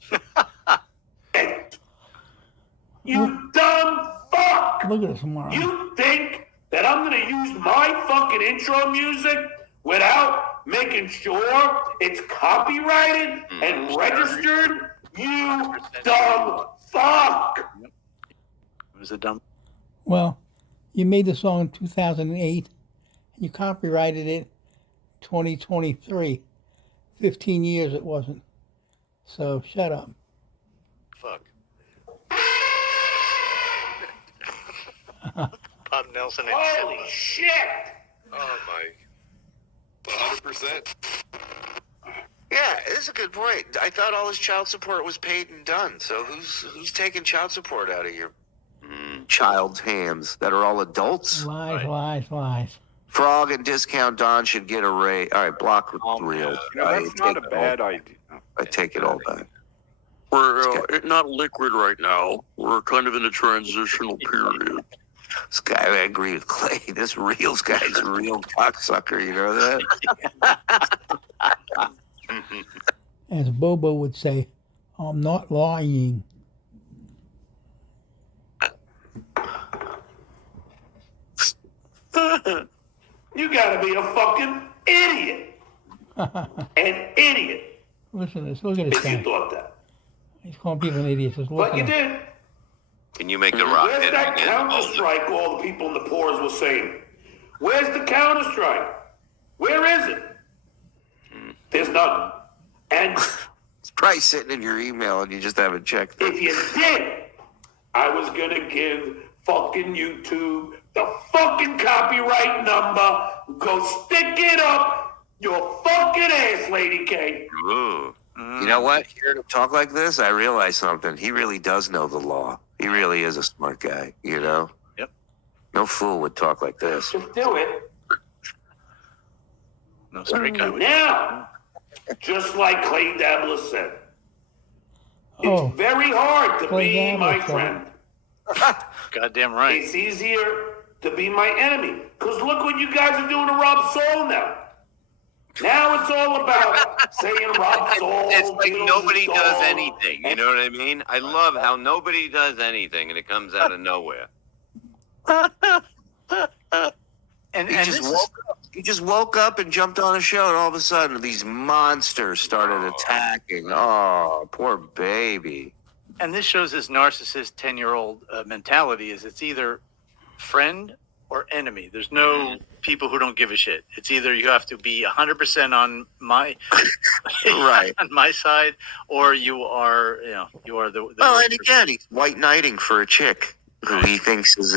You dumb fuck! Look at us tomorrow. You think that I'm gonna use my fucking intro music without making sure it's copyrighted and registered? You dumb fuck! It was a dumb. Well, you made the song in 2008, and you copyrighted it 2023. 15 years it wasn't. So shut up. Fuck. Bob Nelson and Holy Silly. shit! Oh, Mike. 100%. Yeah, it's a good point. I thought all his child support was paid and done. So who's taking child support out of your child's hands that are all adults? Lies. Frog and Discount Don should get a raise. All right, block real. You know, that's not a bad idea. I take it all back. We're not liquid right now. We're kind of in a transitional period. This guy, I agree with Clay. This Reels guy's a real cocksucker. You know that? As Bobo would say, I'm not lying. You gotta be a fucking idiot! An idiot Listen to this. Look at this if you guy. thought that. He's calling people idiots. Just look But at you him. did. Can you make the rock Where's head that again? Counter-Strike all the people in the pores were saying? Where's the Counter-Strike? Where is it? There's none. And It's probably sitting in your email and you just haven't checked it. if you did, I was gonna give fucking YouTube the fucking copyright number. Go stick it up your fucking ass, Lady K. Ooh. You know what? Hearing him talk like this, I realize something. He really does know the law. He really is a smart guy, you know? Yep. No fool would talk like this. Just do it. No straight guy would. Now, just like Clay Dabler said, Oh, it's very hard to Clay be Dabler my said friend. Goddamn right. It's easier to be my enemy. Because look what you guys are doing to Rob Soul now. Now it's all about saying Rob Soul. It's like kills nobody his does dog. anything. You know what I mean? I love how nobody does anything and it comes out of nowhere. And He this just is- woke up. He just woke up and jumped on a show, and all of a sudden, these monsters started attacking. Oh, poor baby. And this shows his narcissist 10-year-old mentality is it's either friend or enemy. There's no people who don't give a shit. It's either you have to be 100% on my Right. on my side, or you are the Well, and again, he's white knighting for a chick who he thinks is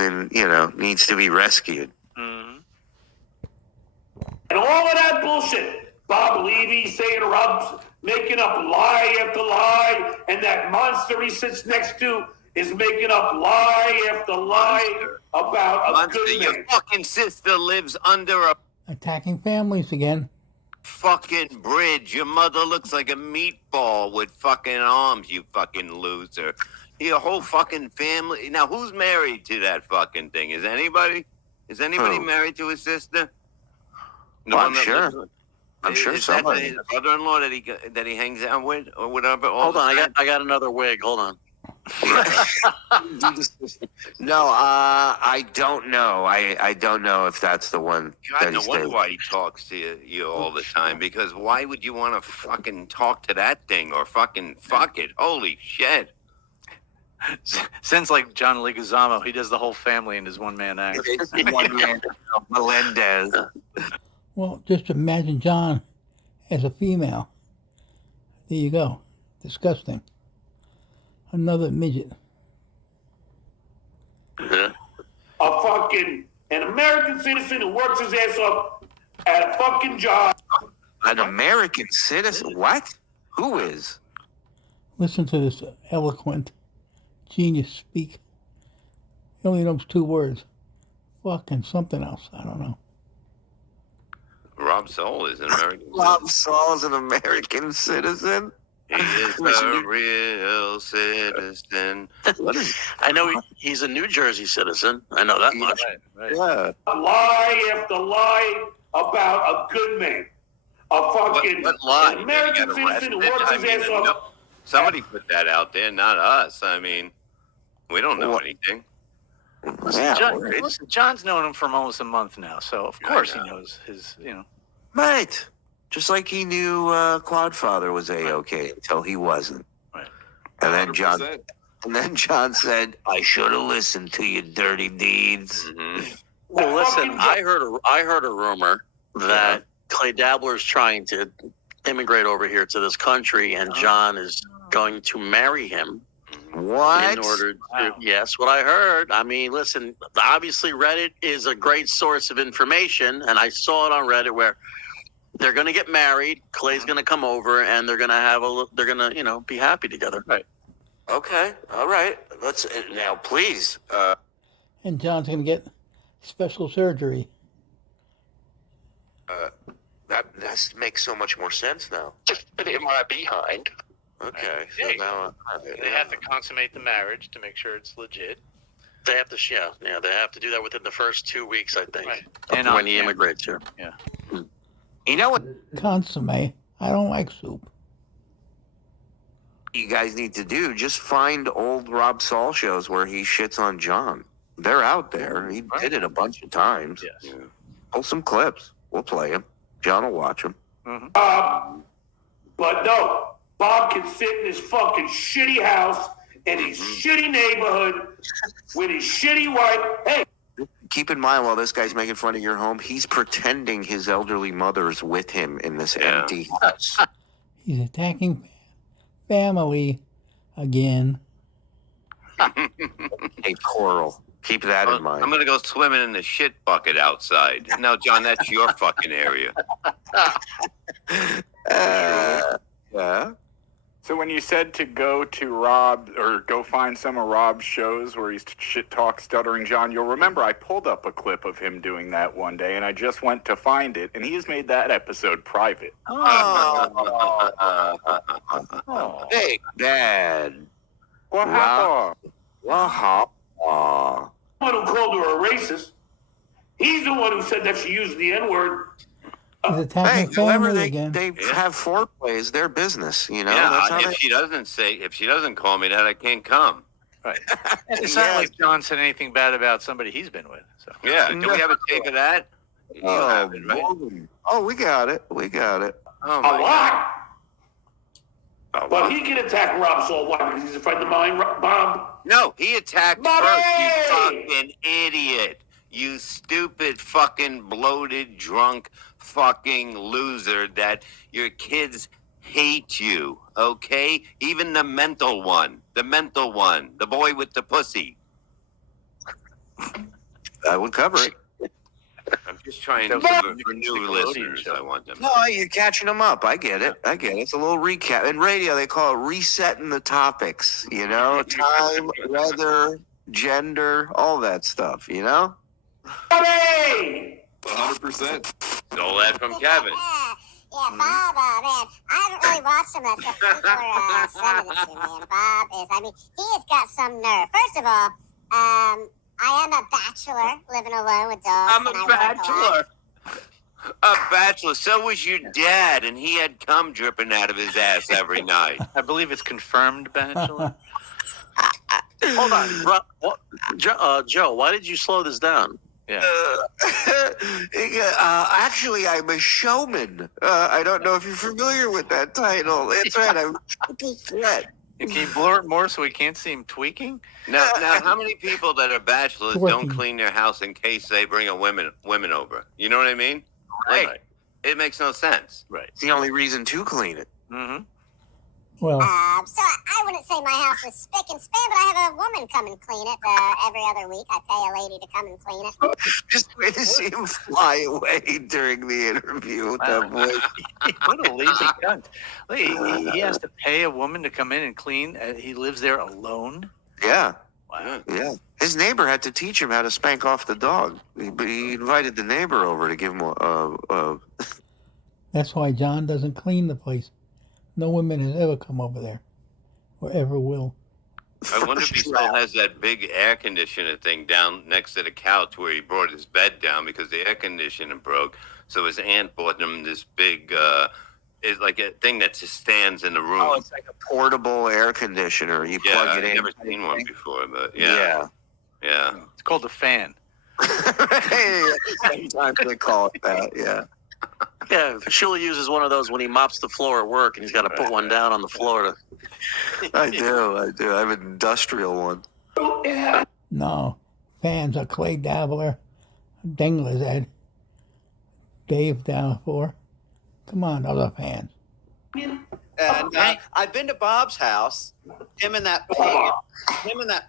needs to be rescued. Mhm. And all of that bullshit. Bob Levy saying Rob's making up lie after lie, and that monster he sits next to is making up lie after lie about a Monster, good your man. fucking sister lives under a attacking families again. fucking bridge. Your mother looks like a meatball with fucking arms, you fucking loser. Your whole fucking family. Now, who's married to that fucking thing? Is anybody Who? married to his sister? Well, I'm one that sure. lives with- I'm sure is that somebody. his brother-in-law that he hangs out with or whatever? all Hold the on, time? I got another wig. Hold on. No, I don't know. I don't know if that's the one. God, that no he wonder stayed. why he talks to you all the time. Because why would you want to fucking talk to that thing or fucking fuck it? Holy shit! Sounds like John Leguizamo. He does the whole family in his one-man act. One man, Melendez. Well, just imagine John as a female. There you go. Disgusting. Another midget. Yeah. An American citizen who works his ass off at a fucking job. An American citizen? What? Who is? Listen to this eloquent genius speak. He only knows 2 words. Fucking something else. I don't know. Rob Soul is an American. Rob Saul's an American citizen. He is a real citizen. What is? I know he's a New Jersey citizen. I know that much. Right. Yeah. Lie after lie about a good man. A fucking What lie? an American Did he get citizen who arrested? works I his mean, ass no, off. somebody put that out there, not us. I mean, we don't know What? anything. Yeah. Listen, John's known him for almost a month now, so of course he knows his, Right. Just like he knew Quadfather was A-OK until he wasn't. Right. And then John 100%. and then John said, I should have listened to your dirty deeds. Mm-hmm. Well, listen, I heard a rumor that Clay Dabbler's trying to immigrate over here to this country, and John is going to marry him What? in order to. Wow. Yes, what I heard. I mean, listen, obviously Reddit is a great source of information, and I saw it on Reddit where they're going to get married. Clay's going to come over, and they're going to have they're going to, be happy together. Right. Okay. All right. Let's now please. And John's going to get special surgery. That makes so much more sense now. Just put it in my behind. Okay. So Yeah. now They have to consummate the marriage to make sure it's legit. They have to, they have to do that within the first 2 weeks, I think, Right. of And on when he camera. immigrates here. you know what Consomme. I don't like soup. you guys need to do? Just find old Rob Saul shows where he shits on John. They're out there. He did it a bunch of times. Yes. Pull some clips. We'll play them. John will watch them. But no, Bob can sit in his fucking shitty house in his shitty neighborhood with his shitty wife. Hey, Keep in mind, while this guy's making fun of your home, he's pretending his elderly mother's with him in this empty house. He's attacking family again. Hey, Coral, keep that in mind. I'm gonna go swimming in the shit bucket outside. No, John, that's your fucking area. Yeah. So when you said to go to Rob or go find some of Rob's shows where he's shit talk Stuttering John, you'll remember I pulled up a clip of him doing that one day, and I just went to find it, and he has made that episode private. Oh, big bad. What Rob. happened? Wow. the one who called her a racist. He's the one who said that she used the N-word. He's Hey, attacking whoever family they again. have foreplay is their business, you know. Yeah, That's how if they, she doesn't call me that, I can't come. Right. It's not Yeah. like John said anything bad about somebody he's been with. So. Yeah, do we have a tape of that? You have it, right? we got it. We got it. Oh A my God. lot. Oh, But wow. he can attack Rob Saul. Why? Because he's a friend of mine, Bob. No, he attacked Bobby! first, you fucking idiot. You stupid fucking bloated drunk fucking loser that your kids hate you, okay? Even the mental one, the boy with the pussy. I would cover it. I'm just trying That to was for a new Nickelodeon listeners. show. I want them. No, you're catching them up. I get it. It's a little recap. In radio, they call it resetting the topics, you know? Time, weather, gender, all that stuff, you know? Bobby! 100%. Stole that from Kevin. Yeah, Bob, man, I haven't really watched him since before 70, man. Bob he has got some nerve. First of all, I am a bachelor living alone with dogs. I'm and a I work lot. bachelor. A bachelor. So was your dad, and he had cum dripping out of his ass every night. I believe it's confirmed bachelor. Hold on, Joe. Why did you slow this down? Yeah. Actually, I'm a showman. I don't know if you're familiar with that title. That's right. I'm triple threat. Can you blur it more so we can't see him tweaking? Now, how many people that are bachelors don't clean their house in case they bring a women over? You know what I mean? Like, Right. it makes no sense. Right. It's the only reason to clean it. Mm-hmm. Well, So I wouldn't say my house is spick and span, but I have a woman come and clean it every other week. I pay a lady to come and clean it. Just wait to see him fly away during the interview with that voice. What a lazy cunt. He has to pay a woman to come in and clean. He lives there alone. Yeah. Wow. Yeah. His neighbor had to teach him how to spank off the dog. He invited the neighbor over to give him that's why John doesn't clean the place. No woman has ever come over there, or ever will. I wonder if he still has that big air conditioner thing down next to the couch where he brought his bed down because the air conditioner broke. So his aunt bought him this big, it's like a thing that just stands in the room. Oh, it's like a portable air conditioner. You plug it in. I've never seen one before, but Yeah. It's called a fan. Sometimes they call it that, yeah. Yeah, Sheila uses one of those when he mops the floor at work, and he's got to put one down on the floor. I do. I have an industrial one. No, fans are Clay Dabbler, Dengler's Ed, Dave Downfor. Come on, other fans. And I've been to Bob's house. Him and that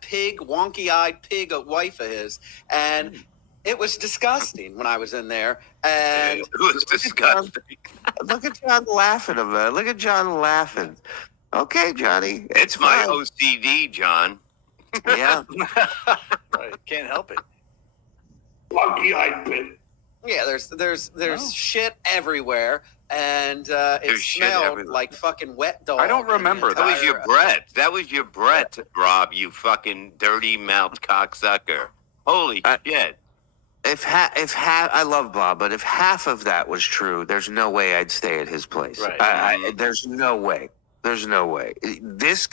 pig, wonky-eyed pig, a wife of his, and it was disgusting when I was in there. And it was disgusting. Look at John laughing about it. Look at John laughing. Okay, Johnny. It's my OCD, John. Yeah. Right. Can't help it. Wonky-eyed pig. yeah, there's shit everywhere, and it There's shit smelled everywhere. like fucking wet dog. I don't remember That was entire- your breath. That was your breath, Rob, you fucking dirty-mouthed cocksucker. Holy shit. I love Bob, but if half of that was true, there's no way I'd stay at his place. Right. There's no way. There's no way. This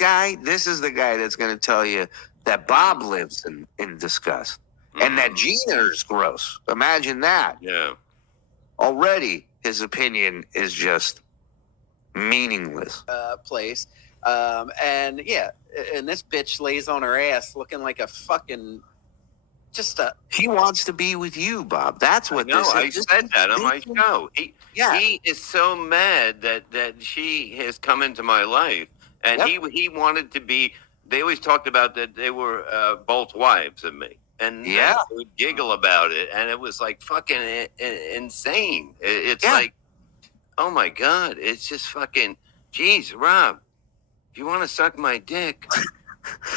is the guy that's going to tell you that Bob lives in disgust and that Gina's gross. Imagine that. Yeah. Already, his opinion is just meaningless. place. And yeah, and this bitch lays on her ass looking like a fucking He wants to be with you, Bob. That's what No, this I is. said that on my show. Yeah. He is so mad that she has come into my life, and Yep. he wanted to be. They always talked about that they were both wives of me, and Yeah. they would giggle about it, and it was like fucking insane. It's Yeah. like, oh my god, it's just fucking. Geez, Rob, if you want to suck my dick,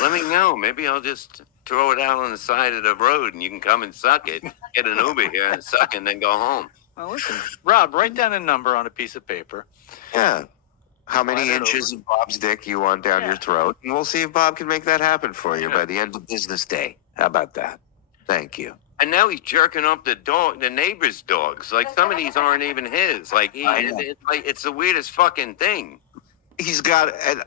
let me know. Maybe I'll just throw it out on the side of the road, and you can come and suck it. Get an Uber here and suck it, and then go home. Well, listen, Rob, write down a number on a piece of paper. Yeah. How many Slide it inches over. of Bob's dick you want down Yeah. your throat? And we'll see if Bob can make that happen for you by the end of business day. How about that? Thank you. And now he's jerking off the neighbor's dogs. Like some of these aren't even his. Like it's the weirdest fucking thing. He's got and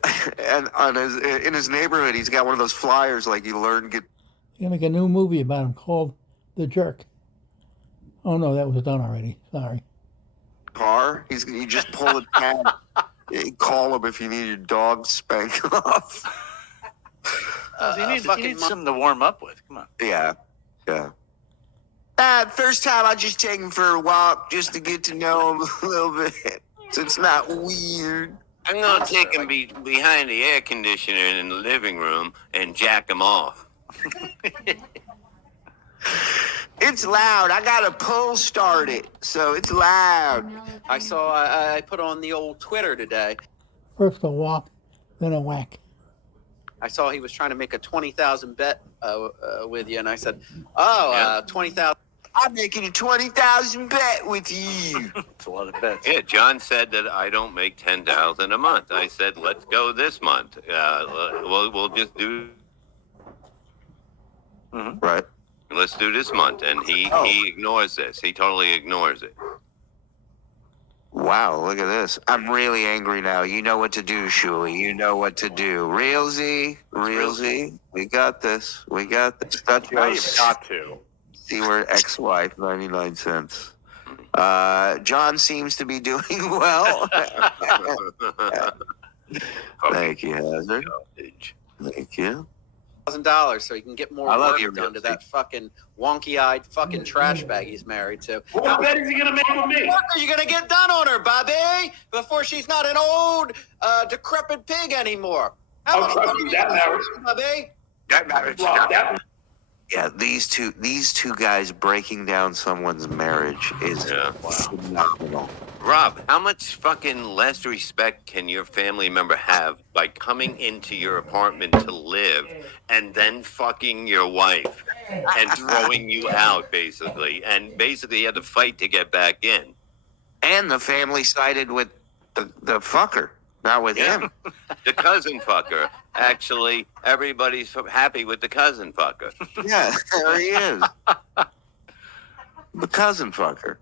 in his neighborhood, he's got one of those flyers like you learn get. You're gonna make a new movie about him called The Jerk. Oh no, that was done already. Sorry. Car. You just pull the tab. You call him if you need your dog spanked off. You need something to warm up with. Come on. Yeah. First time I just take him for a walk just to get to know him a little bit, so it's not weird. I'm gonna take him behind the air conditioner in the living room and jack him off. It's loud. I got a pull started, so it's loud. I put on the old Twitter today. First a walk, then a whack. I saw he was trying to make a 20,000 bet with you, and I said, 20,000. I'm making a 20,000 bet with you. It's a lot of bets. Yeah, John said that I don't make 10,000 a month. I said, let's go this month. We'll just do. Right. Let's do this month, and he ignores this. He totally ignores it. Wow, look at this. I'm really angry now. You know what to do, Shuli. You know what to do. Real Z. We got this. We got this. Now you've Stuttio, got to. Stewart, ex-wife, 99 cents. John seems to be doing well. Thank you, Hazard. Thank you. $1,000 so he can get more I love work you, done to Rick. that fucking wonky-eyed fucking trash bag he's married to. What bet is he gonna make with me? What are you gonna get done on her, Bobby? Before she's not an old, decrepit pig anymore. How much trust money me, do that you marriage- have, Bobby? That marriage. Rob, that Yeah, these two guys breaking down someone's marriage is phenomenal. Rob, how much fucking less respect can your family member have by coming into your apartment to live and then fucking your wife and throwing you out, basically? And basically, you had to fight to get back in. And the family sided with the fucker, not with him. The cousin fucker. Actually, everybody's happy with the cousin fucker. Yeah, there he is. The cousin fucker.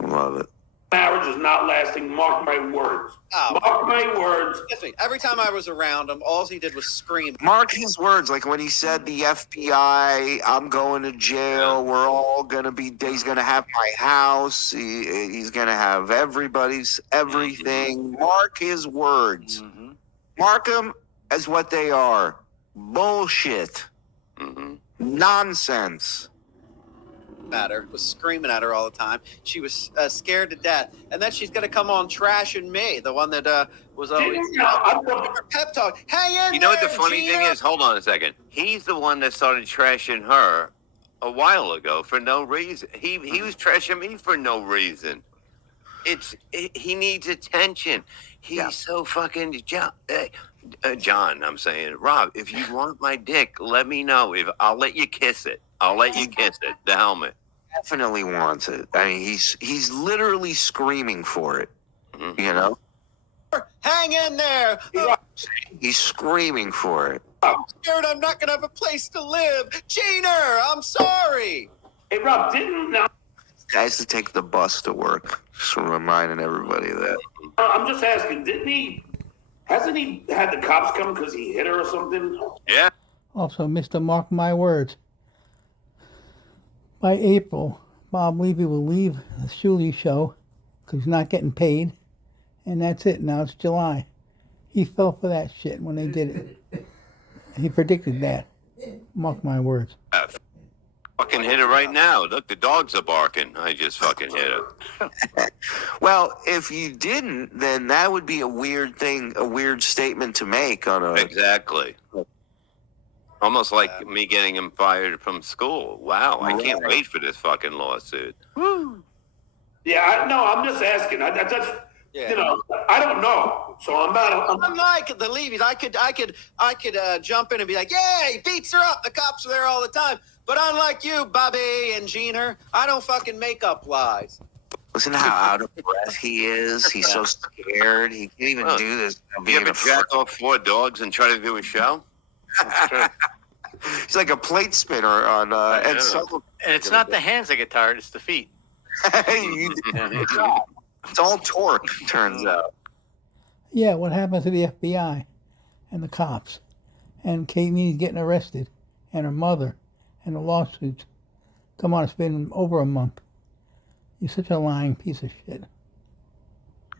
Love it. marriage is not lasting. Mark my words. Oh, Mark my words. listen, every time I was around him, all he did was scream. Mark his words, like when he said the FBI, I'm going to jail, we're all going to be, he's going to have my house, he's going to have everybody's everything. Mark his words. Mm-hmm. Mark them as what they are. Bullshit. Mm-hmm. Nonsense. At her, was screaming at her all the time. She was scared to death, and then she's gonna come on trashing me, the one that was always her pep talk. Hang in You know what the there, funny thing Gina. is? Hold on a second. He's the one that started trashing her a while ago for no reason. He was trashing me for no reason. He needs attention. He's so fucking John. I'm saying, Rob, if you want my dick, let me know. I'll let you kiss it. I'll let you kiss it. The helmet. Definitely wants it. I mean, he's literally screaming for it. Mm-hmm. You know, Hang in there. he's screaming for it. I'm scared I'm not gonna have a place to live. Gina, I'm sorry. Hey, Rob, didn't now? Guys that take the bus to work. Just reminding everybody of that. I'm just asking. Didn't he? Hasn't he had the cops come because he hit her or something? Yeah. Also, Mr. Mark my words. By April, Bob Levy will leave the Shuli show because he's not getting paid. And that's it. Now it's July. He fell for that shit when they did it. He predicted that. Mark my words. Fucking hit it right now. Look, the dogs are barking. I just fucking hit it. Well, if you didn't, then that would be a weird thing, a weird statement to make on a. Exactly. Almost like me getting him fired from school. Wow, I can't wait for this fucking lawsuit. Yeah, I'm just asking. That's Yeah. you know, I don't know, so I'm not. Unlike the Levies, I could jump in and be like, "Yeah, he beats her up." The cops are there all the time. But unlike you, Bobby and Gina, I don't fucking make up lies. Listen to how out of breath he is. He's so scared. He can't even do this. You ever jack off 4 dogs and try to do a show? He's like a plate spinner on Ed Sullivan. And it's not the hands that get tired; it's the feet. It's all torque, turns out. Yeah, what happened to the FBI and the cops? And Kate Meany's getting arrested, and her mother, and the lawsuits. Come on, it's been over a month. You're such a lying piece of shit.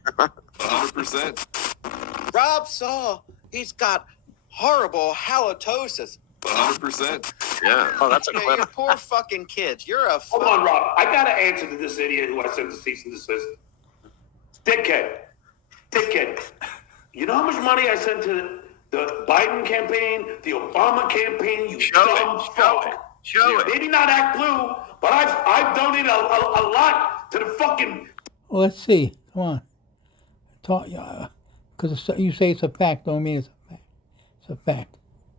100%. Rob saw he's got horrible halitosis. 100%. Yeah. Oh, that's a Okay, clip. you poor fucking kids. You're a Hold on, Rob. I got to answer to this idiot who I sent the cease and desist. Dickhead. You know how much money I sent to the Biden campaign, the Obama campaign? You Show dumb it. fuck. Show it. Maybe not Act Blue, but I've donated a lot to the fucking. Well, let's see. Come on. Talk, because you say it's a fact, don't mean it's a fact. It's a fact.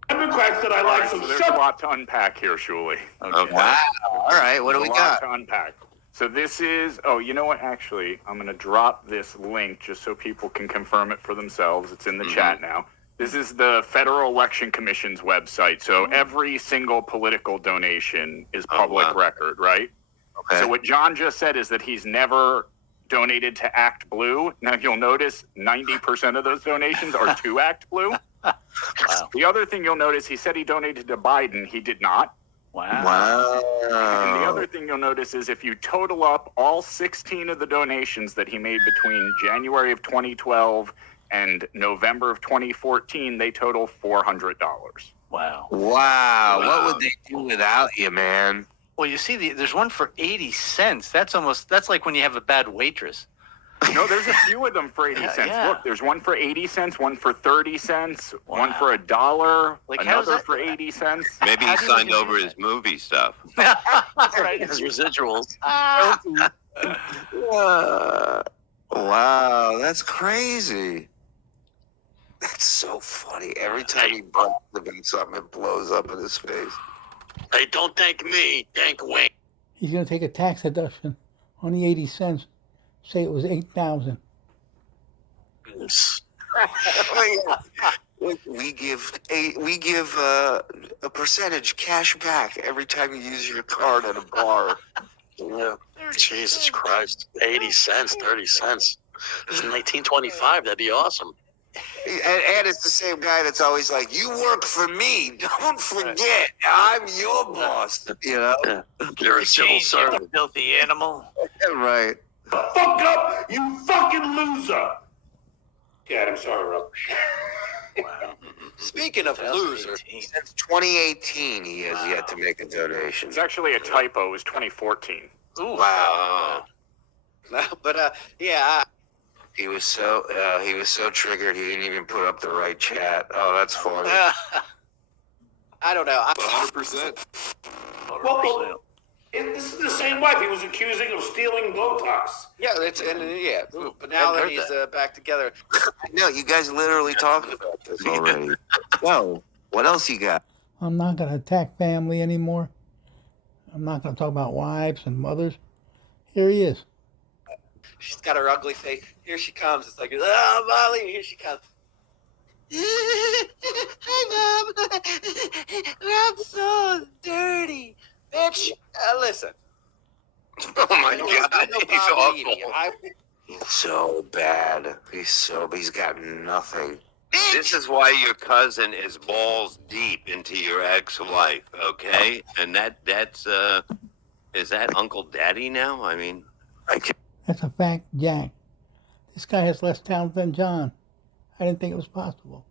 Democrats that I like, so There's shut a lot to unpack here, Shuli. Okay. Wow. All right, what do we There's a lot got? to unpack. So this is, you know what? Actually, I'm going to drop this link just so people can confirm it for themselves. It's in the chat now. This is the Federal Election Commission's website. So every single political donation is public record, right? Okay. So what John just said is that he's never donated to Act Blue. Now you'll notice 90% of those donations are to Act Blue. Wow. The other thing you'll notice, he said he donated to Biden. He did not. Wow. And the other thing you'll notice is if you total up all 16 of the donations that he made between January of 2012 and November of 2014, they total $400. Wow. Wow. What would they do without you, man? Well, you see, there's one for 80 cents. That's like when you have a bad waitress. No, there's a few of them for 80 cents. Yeah. Look, there's one for 80 cents, one for 30 cents, one Wow. for $1, Like, how's another that- for 80 cents. Maybe How he do you signed do over that? his movie stuff. Right. His residuals. Wow, that's crazy. That's so funny. Every time he bumps about something, it blows up in his face. Hey, don't thank me. Thank Wayne. He's going to take a tax deduction on the 80 cents. Say it was 8,000. We give a percentage cash back every time you use your card at a bar. Yeah. Jesus Christ. 80 cents, 30 cents. This is 1925. That'd be awesome. And it's the same guy that's always like, "You work for me. Don't forget, I'm your boss." You know, You're a civil Change, you servant. filthy animal. right? Fuck up, you fucking loser. Yeah, I'm sorry, Rob. Wow. Speaking of losers, 2018. Since 2018, he has yet to make a donation. It's actually a typo. It was 2014. Ooh. Wow. but yeah, He was so triggered he didn't even put up the right chat. Oh, that's funny. I don't know. 100%. Well, this is the same wife he was accusing of stealing Botox. But now that heard he's that. back together, No, you guys literally talked about this already. No, what else you got? I'm not going to attack family anymore. I'm not going to talk about wives and mothers. Here he is. she's got her ugly face. Here she comes. It's like, oh, Molly, here she comes. Hi, Mom. I'm so dirty. Bitch, listen. Oh my God, I know he's Bob Eady. awful. So bad. He's got nothing. This is why your cousin is balls deep into your ex-wife, okay? And that's is that Uncle Daddy now? I mean, I can't. That's a fact, Jack. This guy has less talent than John. I didn't think it was possible.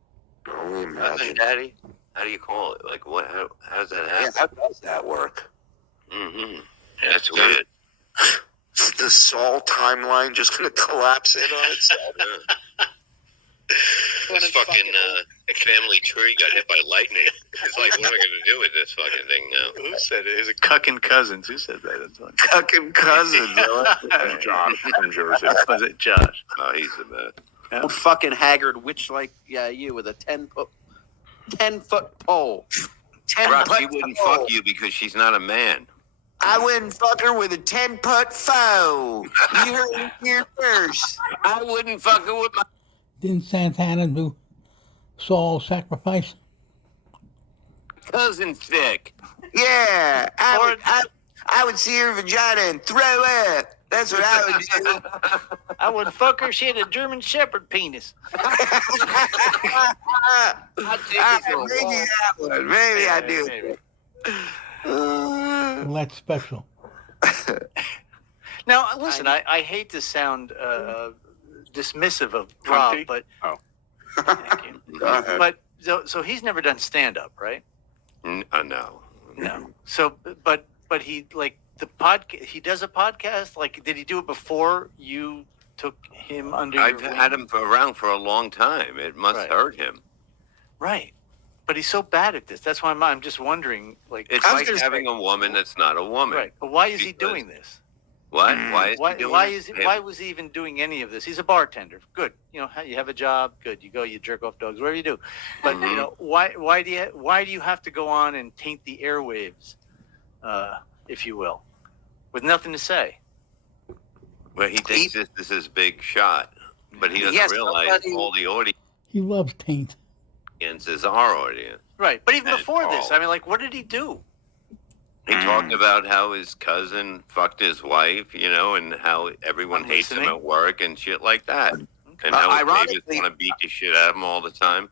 Only cousin imagine. Daddy? How do you call it? Like what? How does that Yeah, happen? how does that work? Mm-hmm. That's weird. The Saul timeline just gonna collapse in on itself. This fucking family tree got hit by lightning. It's like, what am I going to do with this fucking thing now? Who said it? Is it Cucking Cousins? Who said that? That's one. Fucking cousins. That's Josh from Jersey. Was it Josh? Oh, he's the best. Old fucking haggard witch like you with a 10-foot pole. Rob, she wouldn't fuck you because she's not a man. I wouldn't fuck her with a 10-foot foe. You heard it here first. I wouldn't fuck her with my... Didn't Santana do Saul's sacrifice? cousin stick. Yeah, I would see her vagina and throw up. That's what I would do. I would fuck her. She had a German Shepherd penis. Maybe that one. Maybe I do. Well, that's special. Now, listen, I hate to sound dismissive of Rob, Cunty? but Oh. thank you. Go ahead. But so he's never done stand up, right? No. No. So, but he like the podcast. He does a podcast. Like, did he do it before you took him under? I've your had wing? him around for a long time. It must Right. hurt him. Right. But he's so bad at this. That's why I'm just wondering, like, It's I was like gonna having a woman that's not a woman. right. But why is he Because- doing this? What? Why is Why? he doing Why this? is? Why was he even doing any of this? He's a bartender. Good. You know, you have a job. Good. You go. You jerk off dogs. Whatever you do. But you Mhm. know, why do you have to go on and taint the airwaves, if you will, with nothing to say? Well, he thinks this is his big shot, but he doesn't Yes, realize somebody- all the He loves taint. audience is our audience. Right. But even And before this, all. I mean, like, what did he do? He talked about how his cousin fucked his wife, and how everyone hates him at work and shit like that. And how his neighbors want to beat the shit out of him all the time.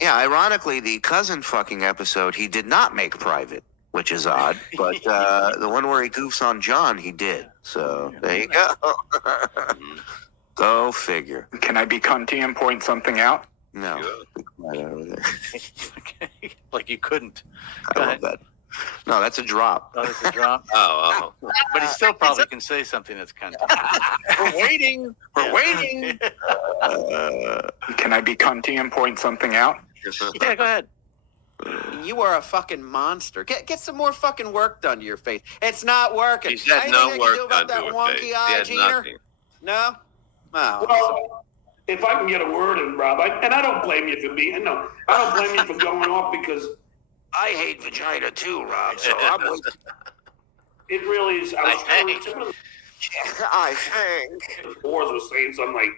Yeah, ironically, the cousin fucking episode he did not make private, which is odd. But the one where he goofs on John, he did. So there you go. Go figure. Can I be cunty and point something out? No. Okay. Like you couldn't. I love that. No, that's a drop. Oh, that's a drop. Oh. But he still probably can say something that's kind of. We're waiting. We're waiting. Can I be cunty and point something out? Yeah, go ahead. You are a fucking monster. Get some more fucking work done to your face. It's not working. He's had Anything no I can work do about done that to her face. wonky eye, He had Jeter? nothing. No? Oh. Well, if I can get a word in, Rob, and I don't blame you for being, no, I don't blame you for going off because I hate vagina too, Rob. So I'm with it really is. I think. Boars was saying something like,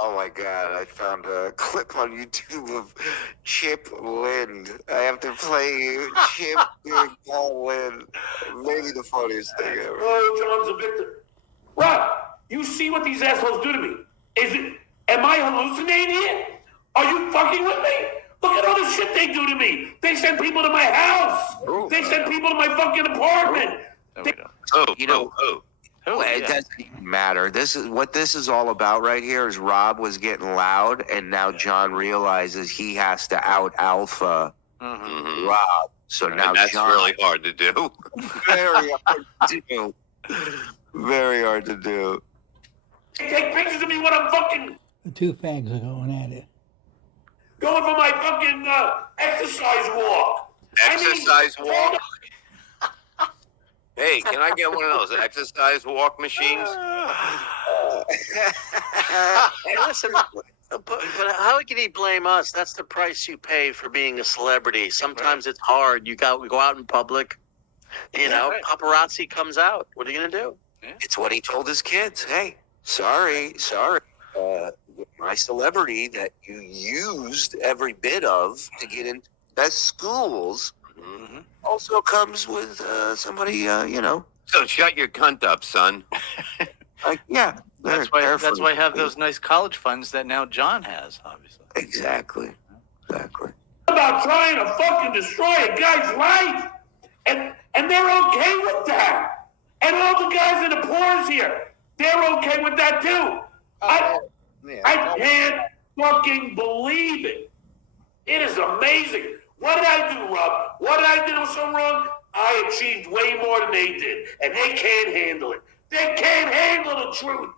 Oh my God! I found a clip on YouTube of Chip Lind. I have to play you Chip doing Paul Lind. Maybe the funniest thing ever. "Oh, John's a victim." Rob, you see what these assholes do to me? Am I hallucinating here? Are you fucking with me? Look at all the shit they do to me. They send people to my house. They send people to my fucking apartment. It doesn't even matter. This is all about right here. Is Rob was getting loud, and now John realizes he has to out alpha Rob. So now that's John, really hard to do. Very hard to do. Very hard to do. They take pictures of me when I'm fucking The two fags are going at it. going for my fucking exercise walk. Exercise walk? Hey, can I get one of those exercise walk machines? Hey, listen, but how can he blame us? That's the price you pay for being a celebrity. Sometimes it's hard. We go out in public. Paparazzi comes out. What are you gonna do? It's what he told his kids. Hey, sorry. My celebrity that you used every bit of to get into best schools also comes with somebody, So shut your cunt up, son. Yeah. That's why I have those nice college funds that now John has, obviously. Exactly. About trying to fucking destroy a guy's life, and they're okay with that. And all the guys in the pores here, they're okay with that too. I can't fucking believe it. It is amazing. What did I do, Rob? What did I do so wrong? I achieved way more than they did, and they can't handle it. They can't handle the truth.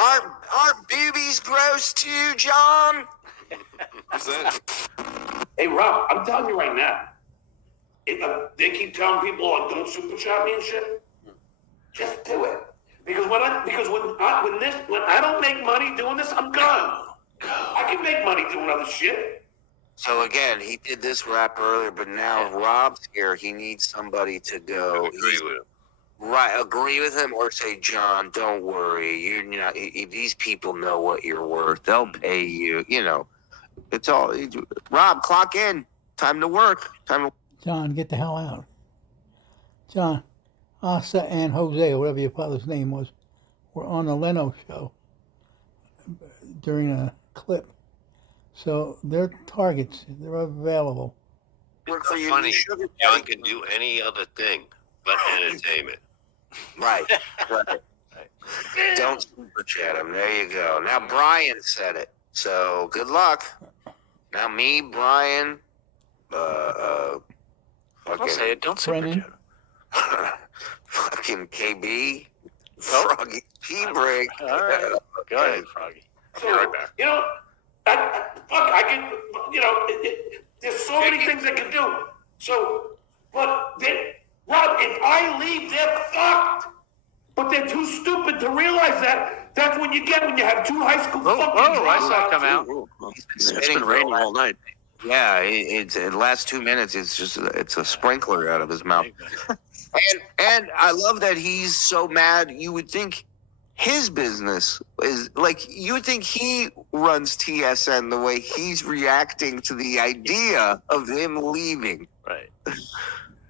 Aren't boobies gross too, John? Hey, Rob, I'm telling you right now. They keep telling people, don't super chat me and shit. Just do it. Because when I don't make money doing this, I'm gone. I can make money doing other shit. So again, he did this rap earlier, but now Rob's here. He needs somebody to go. Agree with him. Right, agree with him or say, John, don't worry. You're not. These people know what you're worth. They'll pay you. It's all. Rob, clock in. Time to work. John, get the hell out. John, Asa and Jose, or whatever your father's name was, were on the Leno show during a clip. So they're targets. They're available. Work for you. Funny. John can do any other thing but entertainment. Right. Don't super chat him. There you go. Now Brian said it. So good luck. Now me, Brian, I'll say it. Don't super Brennan. chat. fucking KB, Froggy P-Break. All right. Go ahead, Froggy. So, I can, there's so many things I can do. So, but Rob, if I leave, they're fucked. But they're too stupid to realize that. That's when you have two high school fucking I saw it come out. It's been raining all night. Yeah, it's in the last 2 minutes. It's a sprinkler out of his mouth. And I love that he's so mad. You would think his business is like, you would think he runs TSN the way he's reacting to the idea of him leaving. Right.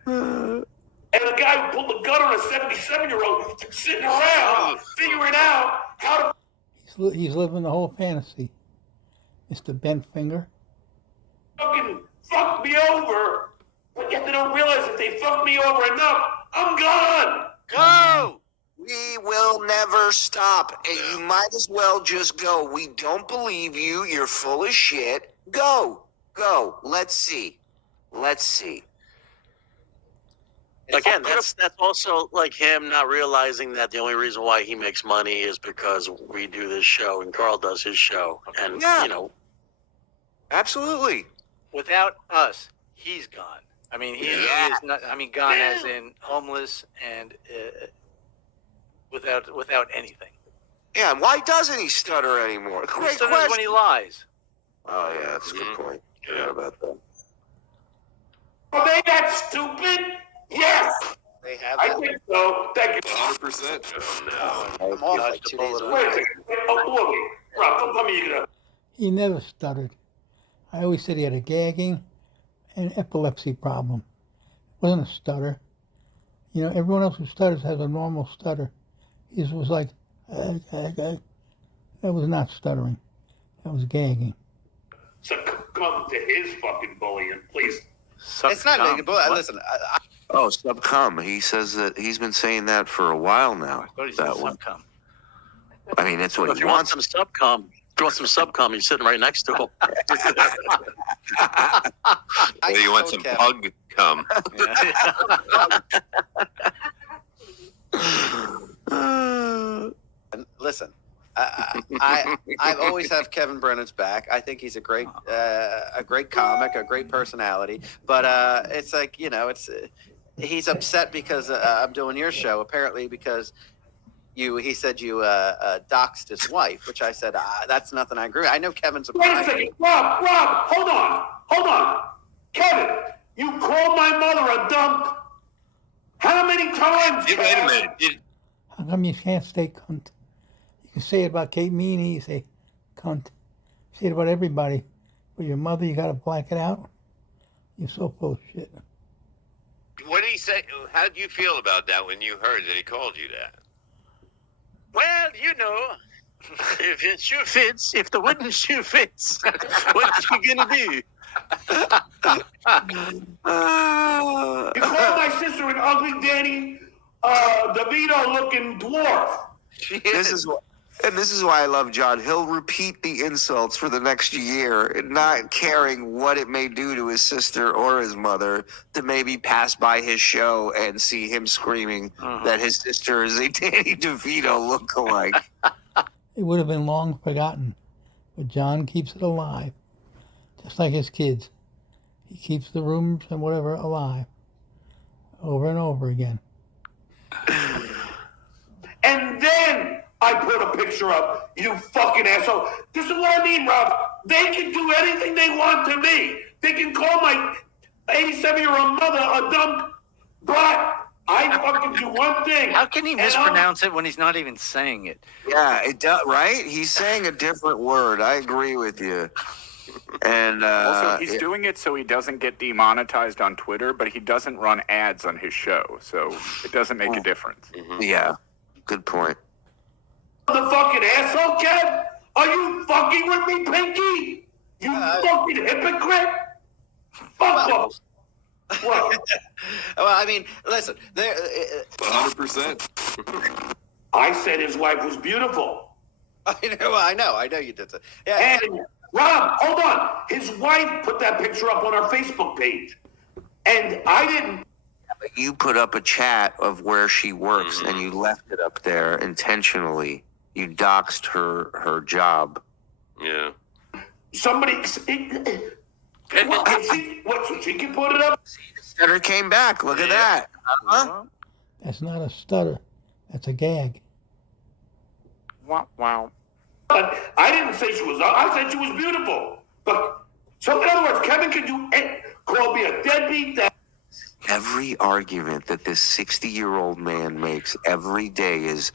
And a guy who pulled the gun on a 77-year-old sitting around figuring out how to He's living the whole fantasy. Mr. Bent Finger. fucking fuck me over. But yet they don't realize that they fucked me over enough. I'm gone. Go! We will never stop, and you might as well just go. We don't believe you. You're full of shit. Go. Let's see. Again, that's also like him not realizing that the only reason why he makes money is because we do this show and Carl does his show, and Yeah. you know, Absolutely. Without us, he's gone. I mean, he is not. I mean, gone as in homeless and without anything. Yeah, and why doesn't he stutter anymore? He Great stutters question. when he lies. Oh, yeah, that's a good point. Forgot about that. Are they that stupid? Yes. They have I that. think so. Thank you. 100%. I'm off like 2 days a Wait a week. second. Oh, boy. Rob, don't tell me you're gonna. He never stuttered. I always said he had a gagging and epilepsy problem. It wasn't a stutter. You know, everyone else who stutters has a normal stutter. His was like, that was not stuttering. That was gagging. Succumb to his fucking bullying, please. It's not big, but listen, Oh, subcom. He says that he's been saying that for a while now. I thought he said That one. subcom. I mean, that's what if he you want wants. some subcom, you're sitting right next to him. Hey, you want some pug cum? listen. I always have Kevin Brennan's back. I think he's a great comic, a great personality. But it's like, you know, he's upset because I'm doing your show. Apparently because he said you doxed his wife, which I said that's nothing I agree with. I know Kevin's a Wait a second. Rob, hold on. Kevin, you called my mother a dump. How many times? Wait a minute. How come you can't say cunt? You can say it about Kate Meany, you say cunt. You say it about everybody. But your mother, you got to black it out. You're so full of shit. What did he say? How did you feel about that when you heard that he called you that? Well, you know, if it shoe fits, if the wooden shoe fits, what you gonna do? You called my sister an ugly Danny DeVito-looking dwarf. This is why I love John. He'll repeat the insults for the next year, not caring what it may do to his sister or his mother, to maybe pass by his show and see him screaming that his sister is a Danny DeVito lookalike. It would have been long forgotten, but John keeps it alive, just like his kids. He keeps the rumors and whatever alive, over and over again. And then I put a picture up, you fucking asshole. This is what I mean, Rob. They can do anything they want to me. They can call my 87-year-old mother a dumb brat. I fucking do one thing. How can he mispronounce it when he's not even saying it? Yeah, it does, right? He's saying a different word. I agree with you. And also, he's doing it so he doesn't get demonetized on Twitter, but he doesn't run ads on his show, so it doesn't make a difference. Yeah, good point. The fucking asshole, Kev? Are you fucking with me, Pinky? You fucking hypocrite? Fuck off. What? Well, I mean, listen, 100%. I said his wife was beautiful. I know you did that. Yeah, And Rob, hold on. His wife put that picture up on our Facebook page. And I didn't. You put up a chat of where she works and you left it up there intentionally. You doxed her job. Yeah. Somebody. So she can put it up? Stutter came back. Look at that. Huh? That's not a stutter. That's a gag. Wow. But I didn't say she was. I said she was beautiful. But so in other words, Kevin could do call me a deadbeat. Every argument that this 60-year-old man makes every day is,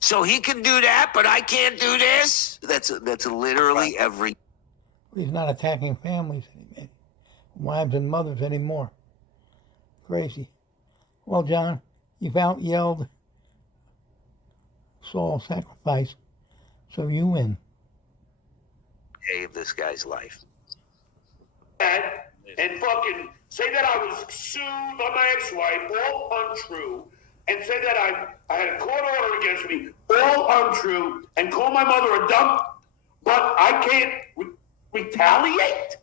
so he can do that, but I can't do this. That's literally every. He's not attacking families, wives and mothers anymore. crazy. Well, John, you've out-yelled Saul's sacrifice, so you win. Save this guy's life. And fucking say that I was sued by my ex-wife, all untrue, and say that I had a court order against me, all untrue, and call my mother a dump, but I can't retaliate?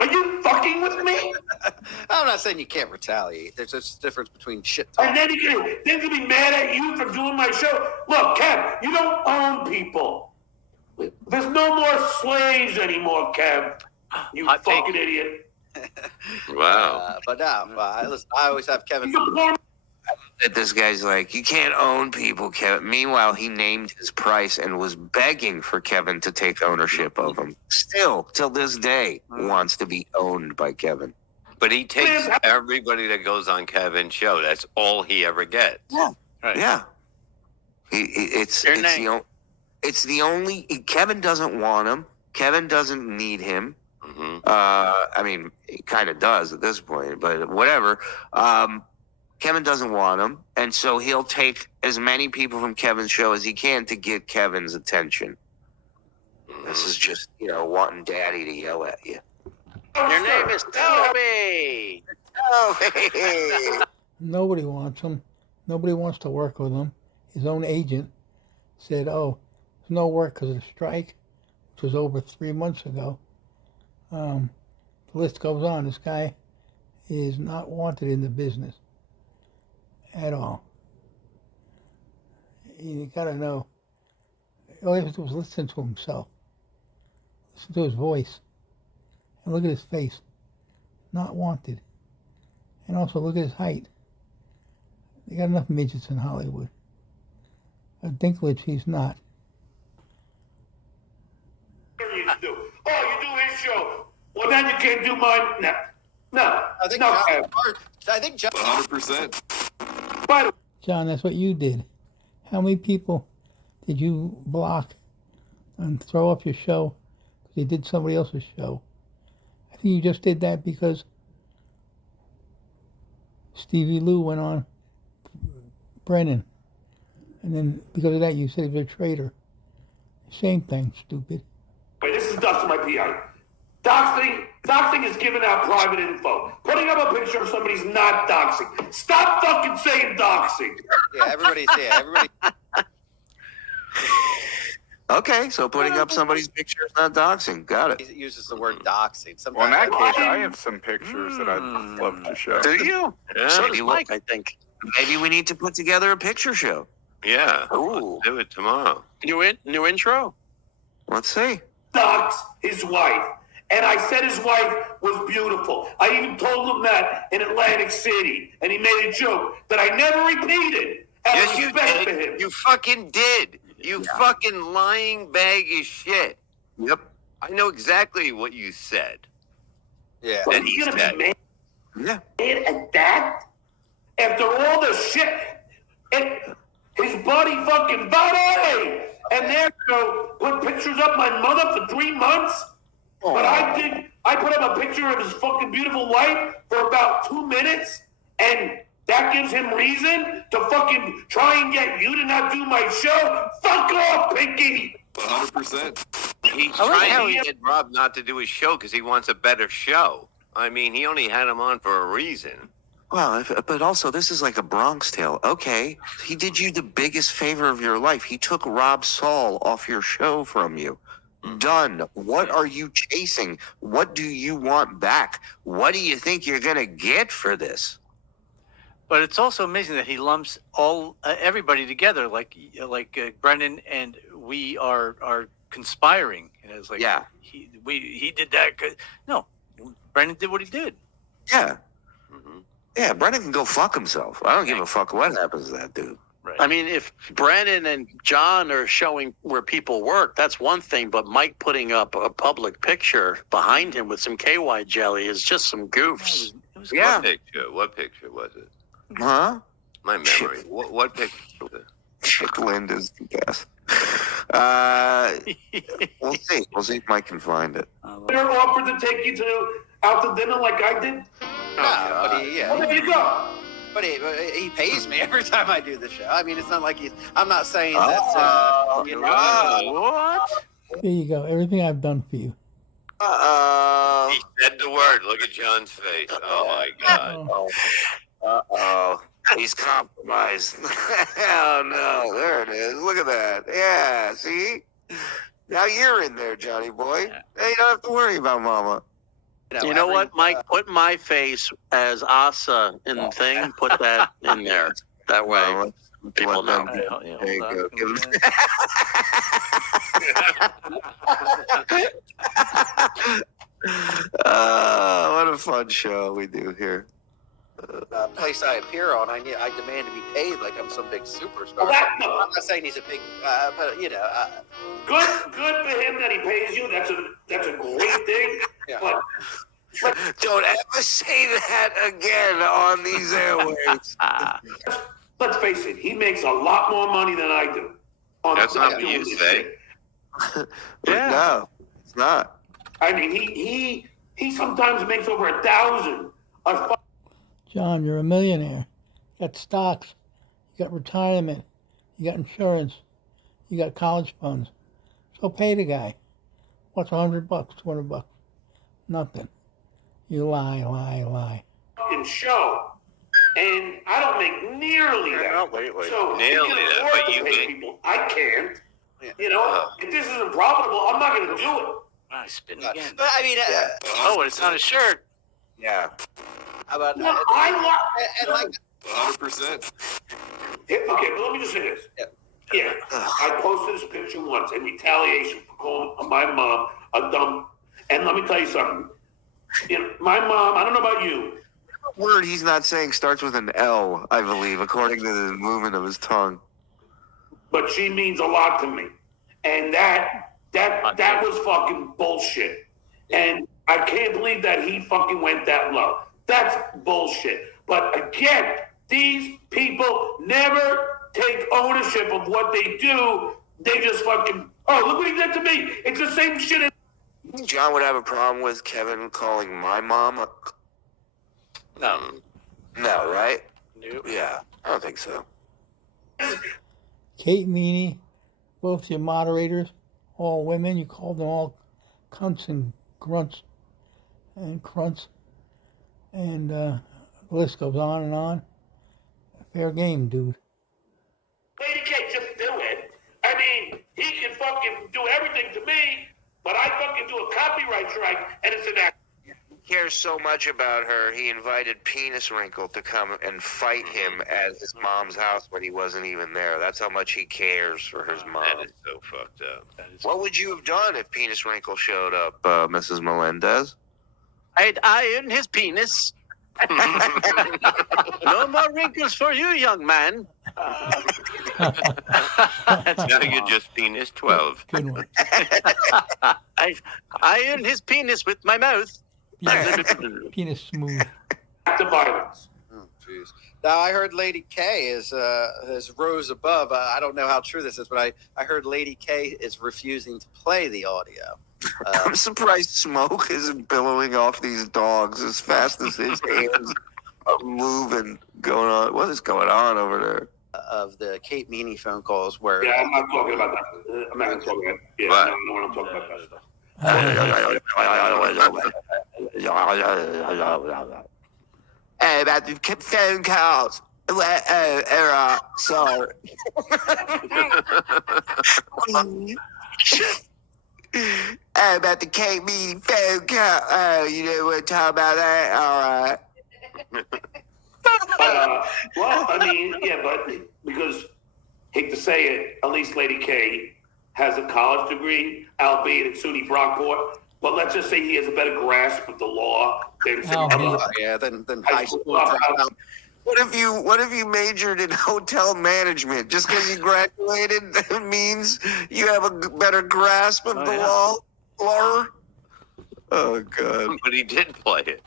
Are you fucking with me? I'm not saying you can't retaliate. There's a difference between shit talk. And then you can be mad at you for doing my show. Look, Kev, you don't own people. There's no more slaves anymore, Kev. You Hot take. fucking idiot. Wow. But no, listen, I always have Kevin. That this guy's like, you can't own people, Kevin. Meanwhile, he named his price and was begging for Kevin to take ownership of him. Still, till this day, wants to be owned by Kevin. But he takes everybody that goes on Kevin's show. That's all he ever gets. Yeah. Right. Yeah. It's the only. Kevin doesn't want him. Kevin doesn't need him. Mm-hmm. I mean, he kind of does at this point, but whatever. Kevin doesn't want him, and so he'll take as many people from Kevin's show as he can to get Kevin's attention. This is just, wanting daddy to yell at you. Your name is Toby. Nobody wants him. Nobody wants to work with him. His own agent said, there's no work because of the strike, which was over 3 months ago. The list goes on. This guy is not wanted in the business at all. You gotta know. All he had to do was listen to himself. Listen to his voice. And look at his face. Not wanted. And also look at his height. They got enough midgets in Hollywood. A Dinklage, he's not. You do his show. Well, then you can't do mine. No. I think John. 100%. By the John, that's what you did. How many people did you block and throw off your show because they did somebody else's show? I think you just did that because Stevie Lou went on Brennan. And then because of that, you said he was a traitor. Same thing, stupid. way, this is Dustin, my PI. Doxing is giving out private info. Putting up a picture of somebody's not doxing. Stop fucking saying doxing. Yeah, everybody. Okay, so putting up somebody's picture is not doxing. Got it. He uses the word doxing. Well, in Sometimes that case, I have some pictures that I'd love to show. Do you? Yeah. So does Maybe Mike, I think. Maybe we need to put together a picture show. Yeah. Ooh. Let's do it tomorrow. New intro. Let's see. Dox his wife. And I said his wife was beautiful. I even told him that in Atlantic City. And he made a joke that I never repeated. Out of Yes, you respect for him. did. You fucking did. You fucking lying bag of shit. Yep. I know exactly what you said. Yeah. But And he's he gonna said, be mad Yeah. at that? After all the shit, his buddy fucking buddy, and they're gonna put pictures of my mother for 3 months. But I put up a picture of his fucking beautiful wife for about 2 minutes, and that gives him reason to fucking try and get you to not do my show. Fuck off, Pinky. 100%. he's I like how trying he- to get Rob not to do his show because he wants a better show. I mean, he only had him on for a reason. Well, but also this is like a Bronx Tale. Okay, he did you the biggest favor of your life. He took Rob Saul off your show from you. Done. What are you chasing? What do you want back? What do you think you're gonna get for this? But it's also amazing that he lumps everybody together, like Brendan and we are conspiring. And it's like, Yeah. he did that. No, Brendan did what he did. Yeah. Mm-hmm. Yeah, Brennan can go fuck himself. I don't give a fuck what happens to that dude. Right. I mean, if Brandon and John are showing where people work, that's one thing. But Mike putting up a public picture behind him with some KY jelly is just some goofs. It was Yeah. What picture was it? Huh? My memory. What picture was it? Chick Linda's the best. We'll see. We'll see if Mike can find it. They're offered to take you out to dinner like I did. No, but Well, there you go. but he pays me every time I do the show. I mean, it's not like I'm not saying that. You know, What? There you go. Everything I've done for you. He said the word. Look at John's face. Oh my God. Uh-oh. He's compromised. Oh, no. There it is. Look at that. Yeah, see? Now you're in there, Johnny boy. Hey, you don't have to worry about Mama. You know what, Mike? Put my face as Asa in the thing. Put that in there. That way, people know. There you go. Give him- what a fun show we do here. place I appear on, I demand to be paid like I'm some big superstar. Well, I'm not saying he's a big, but you know. Good for him that he pays you. That's a great thing. Yeah. But Don't ever say that again on these airways. let's face it, he makes a lot more money than I do. That's not what you say. Yeah. No, it's not. I mean, he sometimes makes over 1,000. John, you're a millionaire. You got stocks. You got retirement. You got insurance. You got college funds. So pay the guy. What's $100, $200? Nothing. You lie. Fucking show, and I don't make nearly that. Not lately. So Nearly he can that, afford but to you pay make- people. I can't. You know, if this isn't profitable, I'm not going to do it. I spin again. But I mean, Oh, it's on a shirt. Yeah. how about No, I and like 100%. Okay, but let me just say this. Yeah, I posted this picture once in retaliation for calling my mom a dumb. And let me tell you something. You know, my mom, I don't know about you. Word he's not saying starts with an L, I believe, according to the movement of his tongue. But she means a lot to me. And that was fucking bullshit. And I can't believe that he fucking went that low. That's bullshit. But again, these people never take ownership of what they do. They just fucking, oh, look what he did to me. It's the same shit. John would have a problem with Kevin calling my mom. No. No, right? Nope. Yeah, I don't think so. Kate Meany, both your moderators, all women, you called them all cunts and grunts and crunts. And the list goes on and on. Fair game, dude. Lady K, just do it. I mean, he can fucking do everything to me, but I fucking do a copyright strike, and it's an act. He cares so much about her, he invited Penis Wrinkle to come and fight him at his mom's house when he wasn't even there. That's how much he cares for his mom. That is so fucked up. What would you have done if Penis Wrinkle showed up, Mrs. Melendez? I'd iron his penis. No more wrinkles for you, young man. Now you're just penis 12. Good one. I iron his penis with my mouth. Penis smooth. Act of violence. Oh, jeez. Now I heard Lady K is rose above. I don't know how true this is, but I heard Lady K is refusing to play the audio. I'm surprised smoke isn't billowing off these dogs as fast as his hands are moving. Going on. What is going on over there? Of the Kate Meany phone calls where Yeah, I'm not talking about that. I'm not going to talk about that. Yeah, What? I don't know when I'm talking about that stuff. Hey, about the phone calls. Sorry. About the Kate Meany phone call. Oh, you know what to talk about that? All right. Well, I mean, yeah, but because, hate to say it, at least Lady K has a college degree, albeit at SUNY Brockport. But let's just say he has a better grasp of the law than some Oh, other than high high school school dropouts. dropout. What if you majored in hotel management? Just because you graduated that means you have a better grasp of the law? Oh, God. But he did play it.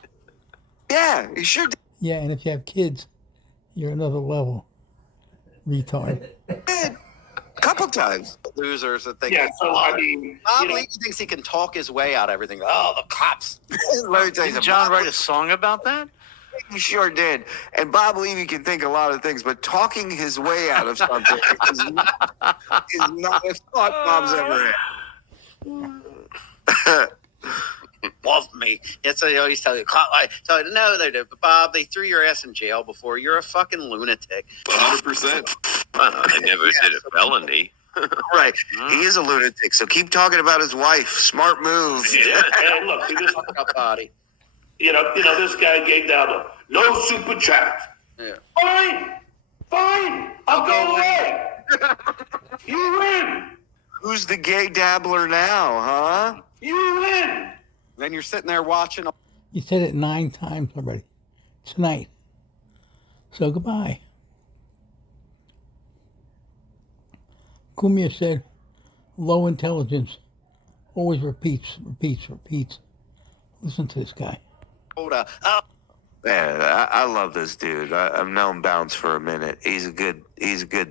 Yeah, he sure did. Yeah, and if you have kids, you're another level. Retard. A couple times. Losers that think. Yeah, so I mean, Bob you know, Lee thinks he can talk his way out of everything. Oh, the cops. Let me tell you Didn't something. John write a song about that? He sure did. And Bob Levy can think a lot of things, but talking his way out of something is not a thought Bob's ever had. Love me. That's what I always tell you. So no, they did. But Bob, they threw your ass in jail before. You're a fucking lunatic. 100%. I never did a felony. Right. He is a lunatic, so keep talking about his wife. Smart move. Yeah. Hey, look, you just Body. you know, this guy gave down no super chat. Yeah. Fine, I'll go away. You win. Who's the gay dabbler now, huh? You win. Then you're sitting there watching. You said it 9 times already tonight. So goodbye. Cumia said, low intelligence always repeats. Listen to this guy. Hold up. Oh, Man, I love this dude. I've known Bounce for a minute. He's a good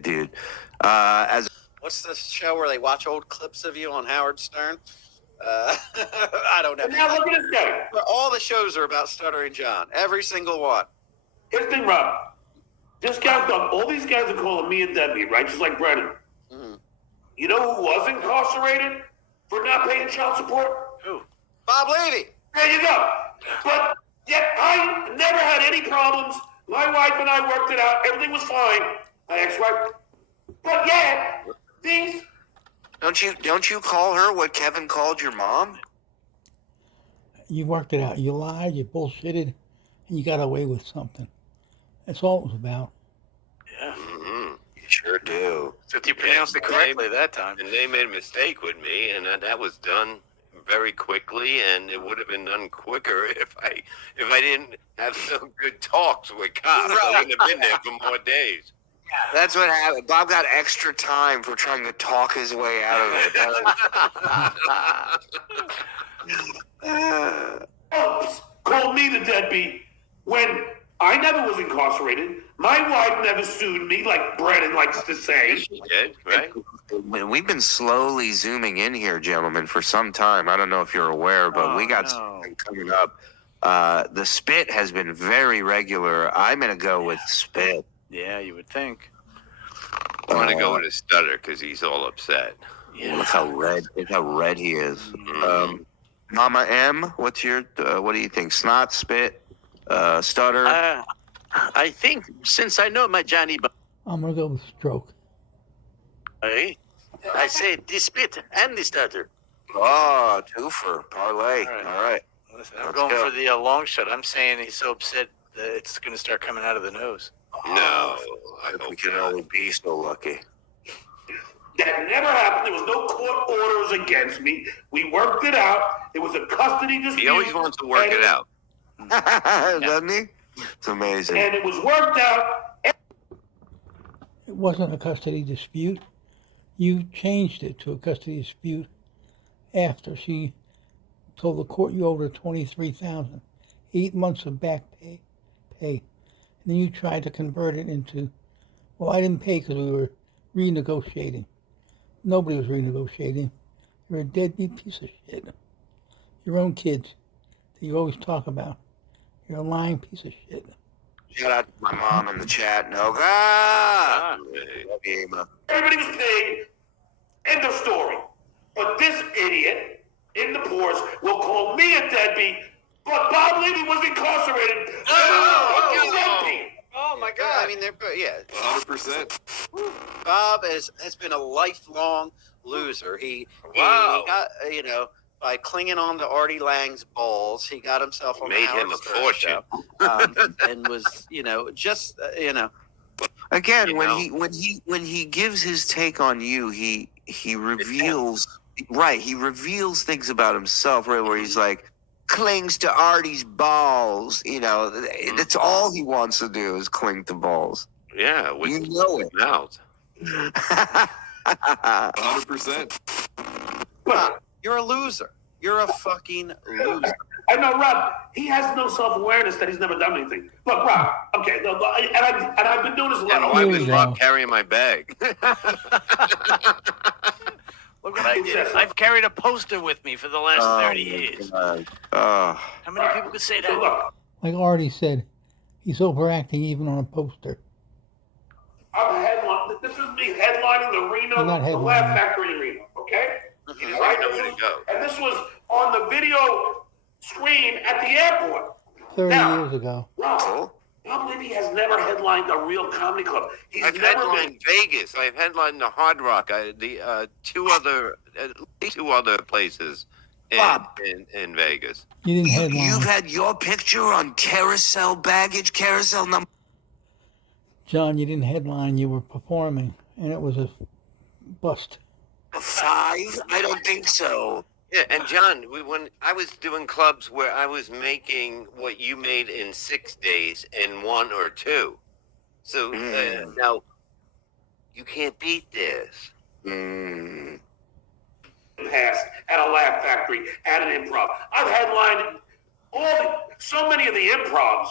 dude. what's the show where they watch old clips of you on Howard Stern? I don't know. Now look at this guy. All the shows are about Stuttering John. Every single one. Here's the thing, Rob. This guy's done. All these guys are calling me a deadbeat, right? Just like Brennan. Mm-hmm. You know who was incarcerated for not paying child support? Who? Bob Levy. There you go. But yet I never had any problems. My wife and I worked it out. Everything was fine. My ex-wife. But yet, these... Don't you call her what Kevin called your mom? You worked it out. You lied, you bullshitted, and you got away with something. That's all it was about. Yeah. Mm-hmm. You sure do. Except you pronounced it correctly that time. And they made a mistake with me, and that was done very quickly, and it would have been done quicker if I didn't have some good talks with cops. I wouldn't have been there for more days. That's what happened. Bob got extra time for trying to talk his way out of it. Oops, called me the deadbeat when I never was incarcerated. My wife never sued me, like Brennan likes to say. She did, right? We've been slowly zooming in here, gentlemen, for some time. I don't know if you're aware, but we got something coming up. The spit has been very regular. I'm going to go with spit. Yeah, you would think. I'm going to go with a stutter because he's all upset. Yeah. Look how red he is. Mama M, what do you think? Snot, spit, stutter? I think since I know my Johnny, I'm going to go with stroke. I say the spit and the stutter. Oh, twofer, parlay. All right. Listen, I'm Let's going go. for the long shot. I'm saying he's so upset that it's going to start coming out of the nose. No, I If we hope can not. only be so lucky. That never happened. There was no court orders against me. We worked it out. It was a custody dispute. He always wants to work it out. Doesn't he? It's amazing. And it was worked out. It wasn't a custody dispute. You changed it to a custody dispute after she told the court you owed her $23,000, 8 months of back pay. And then you tried to convert it into, well, I didn't pay because we were renegotiating. Nobody was renegotiating. You're a deadbeat piece of shit. Your own kids that you always talk about. You're a lying piece of shit. Shout out to my mom in the chat. No, God. Love you, Emma. Everybody was paid. End of story. But this idiot in the pores will call me a deadbeat, but Bob Levy was incarcerated. Oh my God! I mean, they're 100%. Bob has been a lifelong loser. He got by clinging on to Artie Lang's balls, he got himself on Made the him Howard a Stern fortune. show, and was just Again, You when know. he gives his take on you, he reveals he reveals things about himself, right? Where he's like clings to Artie's balls. That's all he wants to do is cling to balls. Yeah, with You know it. mouth. 100%. Bob, you're a loser. You're a fucking loser. I know, Rob. He has no self-awareness that he's never done anything. Look, Rob. Okay, and I've been doing this a And lot. why Here was we Rob go. carrying my bag? Look what I did. I've carried a poster with me for the last 30 years. Oh, How many people could say So that? look, Like Artie said, He's overacting even on a poster. This is me headlining the Reno, You're not the Laugh headlining. Factory in Reno, okay? He doesn't know where to go. And this was on the video screen at the airport. 30 Now- years ago. Rob Libby has never headlined a real comedy club. He's I've never headlined Vegas. I've headlined the Hard Rock. At least two other places in Vegas. You didn't headline. You've had your picture on carousel baggage, carousel number John, you didn't headline. You were performing, and it was a bust. 5? I don't think so. Yeah, and John, when I was doing clubs where I was making what you made in 6 days in 1 or 2. So now you can't beat this. past at a Laugh Factory, at an improv. I've headlined so many of the improvs,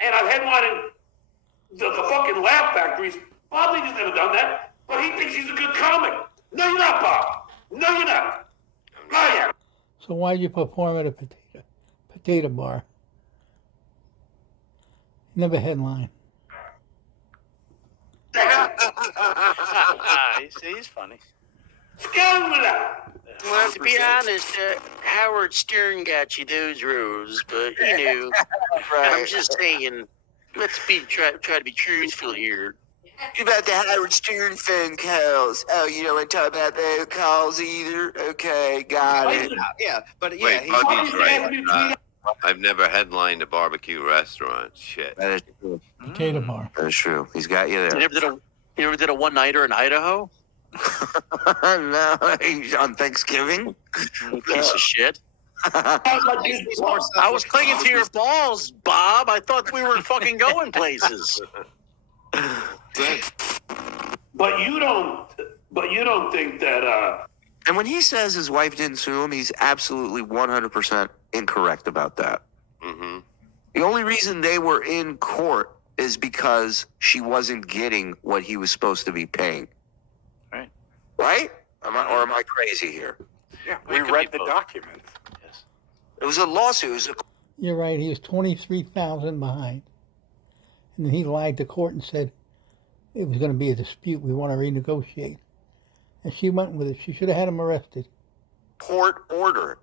and I've headlined the fucking Laugh Factories. Bob Lee has never done that, but he thinks he's a good comic. No, you're not, Bob. No, you're not. I am. So why did you perform at a potato bar? Never headline. He's funny. Well, to be honest, Howard Stern got you those rows, but you know, I'm just saying, let's try to be truthful here. About the Howard Stern phone calls. Oh, you don't want to talk about those calls either? Okay, got it. Yeah, but yeah, Wait, he's Buddy's right. I've never headlined a barbecue restaurant. Shit. That is true. Potato bar. That is true. He's got you there. You never did a one-nighter in Idaho? No, on Thanksgiving. You piece of shit. I I was clinging to your balls, Bob. I thought we were fucking going places. But you don't think that And when he says his wife didn't sue him, he's absolutely 100% incorrect about that. Mm-hmm. The only reason they were in court is because she wasn't getting what he was supposed to be paying. Right. Right? Am I crazy here? Yeah, It we could read be the both. documents. Yes. It was a lawsuit. It was a You're right. He was 23,000 behind, and then he lied to court and said it was going to be a dispute. We want to renegotiate, and she went with it. She should have had him arrested. court order.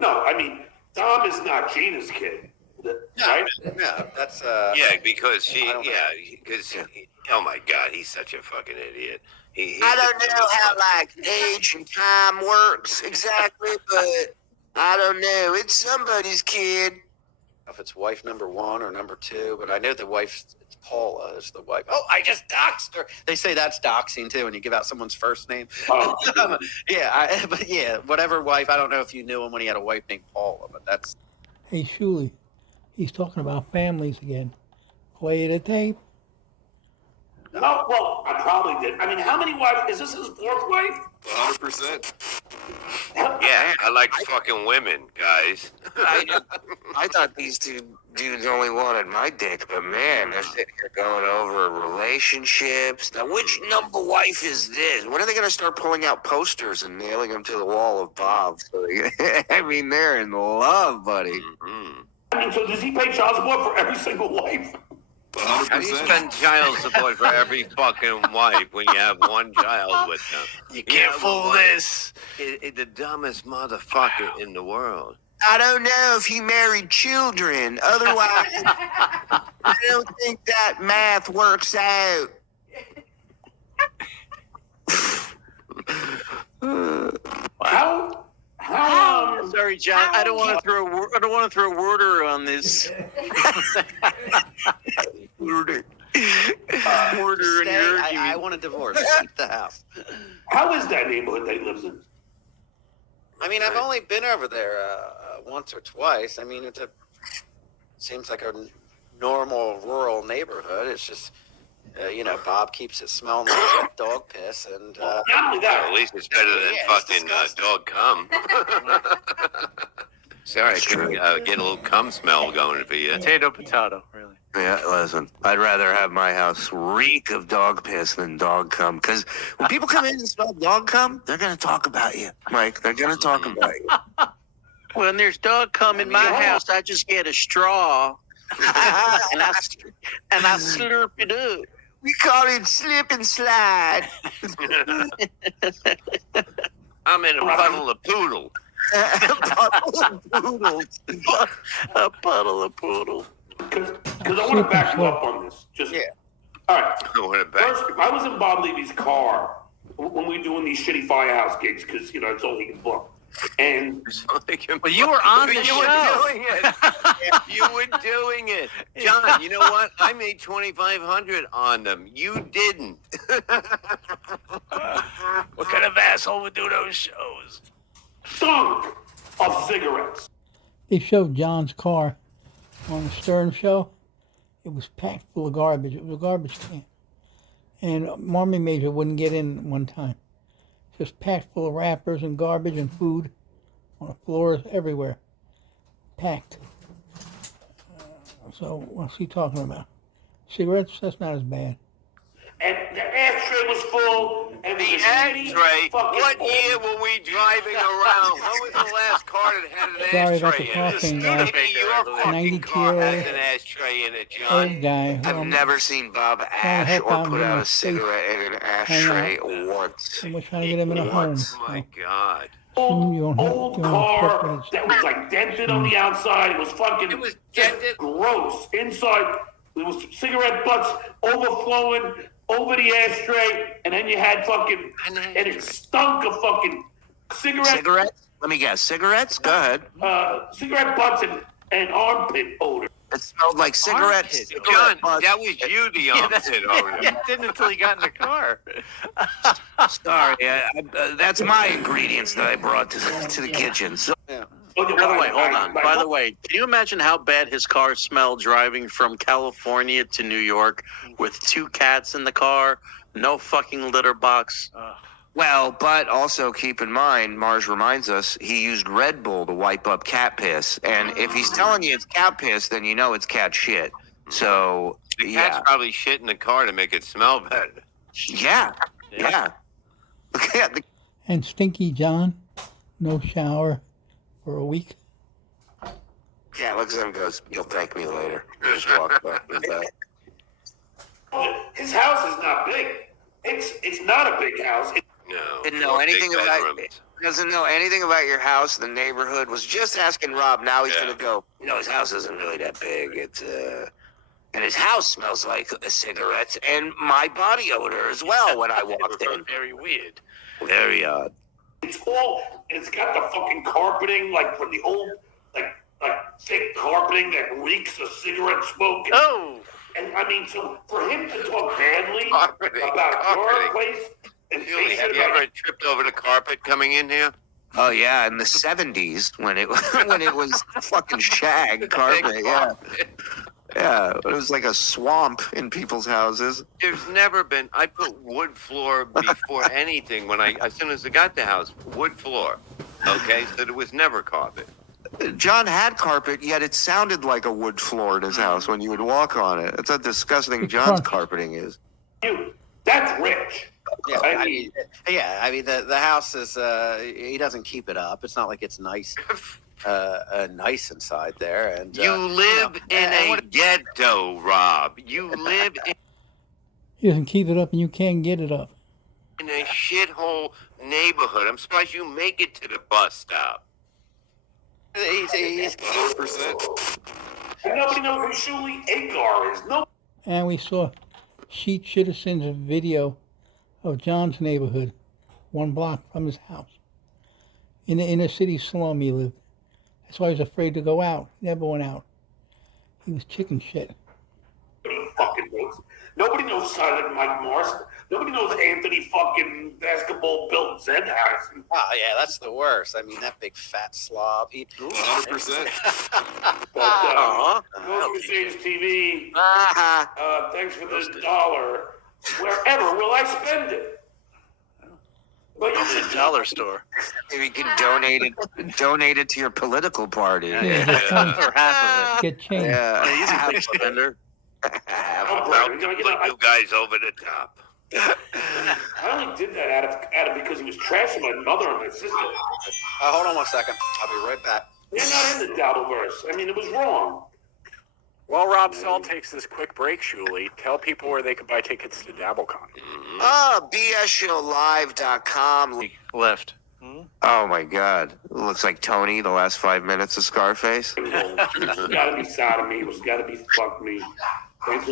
no, I mean Dom is not Gina's kid, right? Yeah, that's Yeah, because I don't know. oh my God, he's such a fucking idiot. I don't know how like age and time works exactly, but I don't know. It's somebody's kid. if it's wife number 1 or number 2, but I know the wife, it's Paula is the wife. Oh, I just doxed her. They say that's doxing too when you give out someone's first name. Oh, But yeah, whatever wife. I don't know if you knew him when he had a wife named Paula, but that's Hey, Shuley, he's talking about families again. Play the tape. no, well, I probably did. I mean, how many wives? Is this his 4th wife? 100%. Yeah, I like fucking women, guys. I thought these two dudes only wanted my dick, but man, they're sitting here going over relationships. Now, which number wife is this? When are they going to start pulling out posters and nailing them to the wall of Bob? So I mean, they're in love, buddy. Mhm. I mean, so does he pay child support for every single wife? How do you 100%. spend child support for every fucking wife when you have one child with them? You can't Yeah, fool well, this. The dumbest motherfucker in the world. I don't know if he married children. Otherwise, I don't think that math works out. How Sorry, John. I don't want to throw a worder on this. Murder. Worder in stay. your I want a divorce. Keep the house. how is that neighborhood that he lives in? I mean, I've only been over there once or twice. I mean, seems like a normal rural neighborhood. It's just, Bob keeps it smelling like wet dog piss, and Not only Well, that, at least it's better than Yeah, it's fucking disgusting. dog cum. Sorry, I couldn't get a little cum smell going for you. Potato, really. Yeah, listen, I'd rather have my house reek of dog piss than dog cum. Because when people come in and smell dog cum, they're going to talk about you, Mike. They're going to talk about you. When there's dog cum in my house, I just get a straw and I slurp it up. We call it slip and slide. I'm in a puddle of poodle. A puddle of poodle. Because I want to back you up on this. Just all right. I want it back. First, I was in Bob Levy's car when we were doing these shitty firehouse gigs because it's all he can book. And Well, you were on the You show. were doing it. You were doing it, John. You know what? I made $2,500 on them. You didn't. What kind of asshole would do those shows? stunk of cigarettes. They showed John's car on the Stern show. It was packed full of garbage. It was a garbage can. And Marmy Major wouldn't get in one time. Just packed full of wrappers and garbage and food on the floors everywhere. Packed. So what's he talking about? Cigarettes? That's not as bad. And the ashtray was full. And The ashtray. What year were we driving around? When was the last car that had an Sorry about the ashtray in it? coughing, Maybe your fucking 92 car year has old an ashtray in it, John. old guy. I've never seen Bob ash help or out put him out in a the cigarette in an ashtray once. And we're trying to get him in a home. Oh my God. Soon you won't have Old you won't have car put that was like dented on the outside. It was fucking It was just dented. gross. Inside, there was cigarette butts overflowing over the ashtray, and then you had fucking, and it stunk of fucking Cigarettes? Let me guess. Cigarettes? Go ahead. cigarette butts and armpit odor. It smelled like cigarettes. John, that was you, the opposite over He there. didn't until he got in the car. Sorry, that's my ingredients that I brought to the kitchen. So, By the way, hold on. By the way, can you imagine how bad his car smelled driving from California to New York with 2 cats in the car, no fucking litter box? well, but also keep in mind, Mars reminds us he used Red Bull to wipe up cat piss, and if he's telling you it's cat piss, then you know it's cat shit. So The cat's yeah, probably shit in the car to make it smell better. yeah. Yeah. And Stinky John, no shower for a week. Yeah, looks at him and goes, "You'll thank me later." Just walk back to the back. His house is not big. It's not a big house. No. Didn't know 4 big anything about bedrooms. it. Doesn't know anything about your house, the neighborhood. Was just asking Rob. Now he's gonna go. His house isn't really that big. It's and his house smells like cigarettes and my body odor as well when I walked in. Very weird. Very odd. It's got the fucking carpeting like from the old like thick carpeting that reeks of cigarette smoke. Oh. And I mean, so for him to talk badly Carpeting, about your carpeting. place and Julie, face have it you about ever tripped over the carpet coming in here? Oh yeah, in the '70s when it was fucking shag carpet. Yeah, yeah. It was like a swamp in people's houses. There's never been. I put wood floor before anything when as soon as I got the house, wood floor. Okay, so there was never carpet. John had carpet, yet it sounded like a wood floor in his house when you would walk on it. That's how disgusting John's carpeting is. you. That's rich. Yeah, I mean, the house is he doesn't keep it up. It's not like it's nice, nice inside there. And You live in a ghetto, Rob. You live He doesn't keep it up and you can't get it up. in a shithole neighborhood. I'm surprised you make it to the bus stop. he's 100%. and nobody knows who Shuli Agar is. No. And we saw Sheet Citizen's video of John's neighborhood, 1 block from his house. In the inner city slum he lived. That's why he was afraid to go out. He never went out. He was chicken shit. Nobody fucking knows. Nobody knows Silent Mike Morrison. Nobody knows Anthony fucking Basketball Bill Zenhausen. Oh yeah, that's the worst. I mean, that big fat slob. 100%. But go to Mercedes TV. Thanks for this $1. Wherever will I spend it? But you It's should a dollar store. Maybe you can donate it to your political party. Or half of Get changed. Yeah. He's a big spender. I'll put you guys over the top. I only did that out of because he was trashing my mother and my sister. Hold on 1 second. I'll be right back. They're not in the Doubleverse. I mean, it was wrong. While Rob Saul takes this quick break, Shuli, tell people where they can buy tickets to DabbleCon. BSShowLive.com. Left. Oh my God. It looks like Tony, the last 5 minutes of Scarface. It's gotta be sodomy. It's gotta be fuck me. At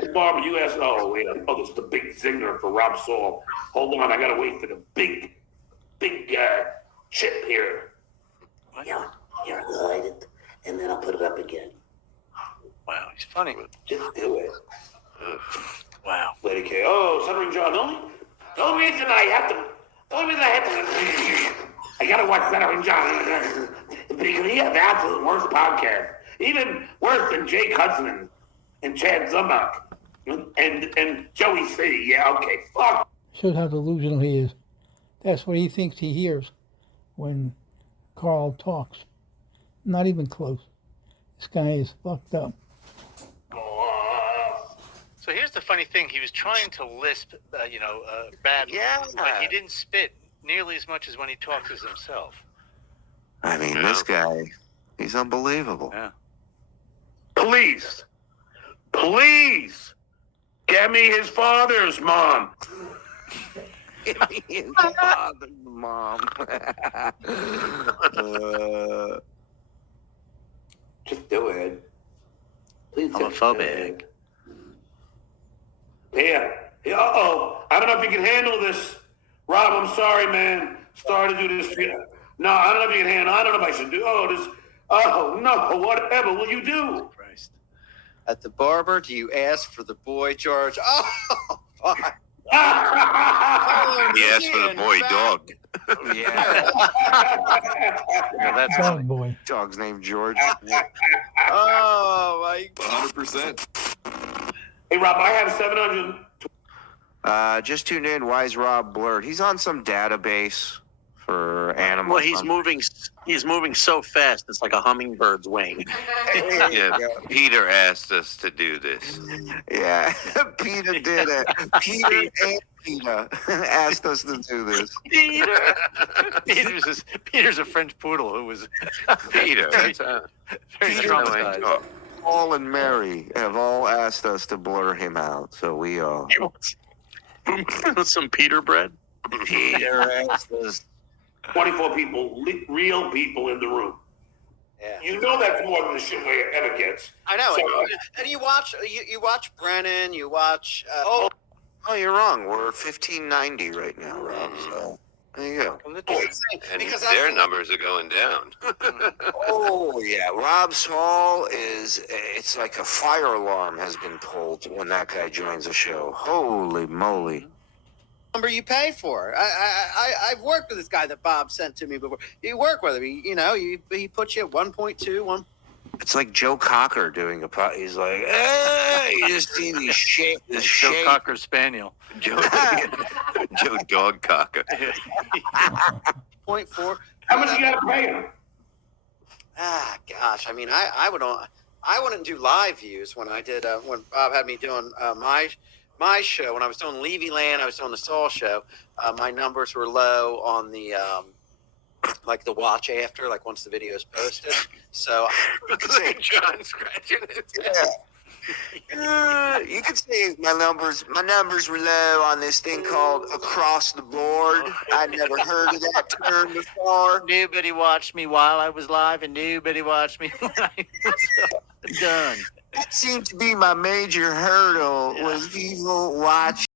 the barber, you asked, oh, wait, this is the big zinger for Rob Saul. Hold on, I gotta wait for the big chip here. Yeah, light it, and then I'll put it up again. Wow, he's funny. Just do it. Wow. Lady K, oh, Stuttering John, the only reason I have to, I gotta watch Stuttering John, because he has the absolute worst podcast. Even worse than Jake Hudson and Chad Zumbach and Joey C. Yeah, okay, fuck. Shows how delusional he is. That's what he thinks he hears when Carl talks. Not even close. This guy is fucked up. So here's the funny thing. He was trying to lisp, badly. Yeah. But he didn't spit nearly as much as when he talks as himself. I mean, this guy, he's unbelievable. Yeah. Please, get me his father's mom. Mom. Just do it. Please. Homophobic. Yeah. Uh-oh. I don't know if you can handle this. Rob, I'm sorry, man. Sorry to do this to you. No, I don't know if you can handle. I don't know if I should do. Oh, no. Whatever will you do? Christ. At the barber, do you ask for the boy, George? Oh, fuck. He asked for the boy dog. Yeah. That's Dog boy. Dog's named George. Oh, my 100%. Hey, Rob, I have 700. Just tuned in. Why is Rob blurred? He's on some database for animals. Well, he's moving so fast, it's like a hummingbird's wing. Yeah, Peter asked us to do this. Yeah, Peter did it. Peter and Peter asked us to do this. Peter's a French poodle who was Peter, that's very Peter traumatized. Paul and Mary have all asked us to blur him out, so we are. Some Peter bread. Peter asked us. 24 people, real people in the room. Yeah. You know that's more than the shit way it ever gets. I know. So, And you watch Brennan, you watch. Oh, you're wrong. We're 1590 right now, Rob. So there you go. And because their numbers are going down. Oh yeah, Rob Saul it's like a fire alarm has been pulled when that guy joins the show. Holy moly. number you pay for. I've worked with this guy that Bob sent to me before. You work with him. He puts you at 1.2, 1. It's like Joe Cocker doing a pot. He's like, hey, you just see these shape. Joe Cocker Spaniel. Joe Dog Cocker. 0.4. how much you got to pay him? Ah, gosh. I mean, I wouldn't do live views when I did when Bob had me doing my show. When I was doing Levy Land, I was doing the Saul show. My numbers were low on the like the watch after, like once the video is posted. So John scratching his head. You could say my numbers were low on this thing called across the board. I'd never heard of that term before. Nobody watched me while I was live, and nobody watched me when I was done. That seemed to be my major hurdle was people watching.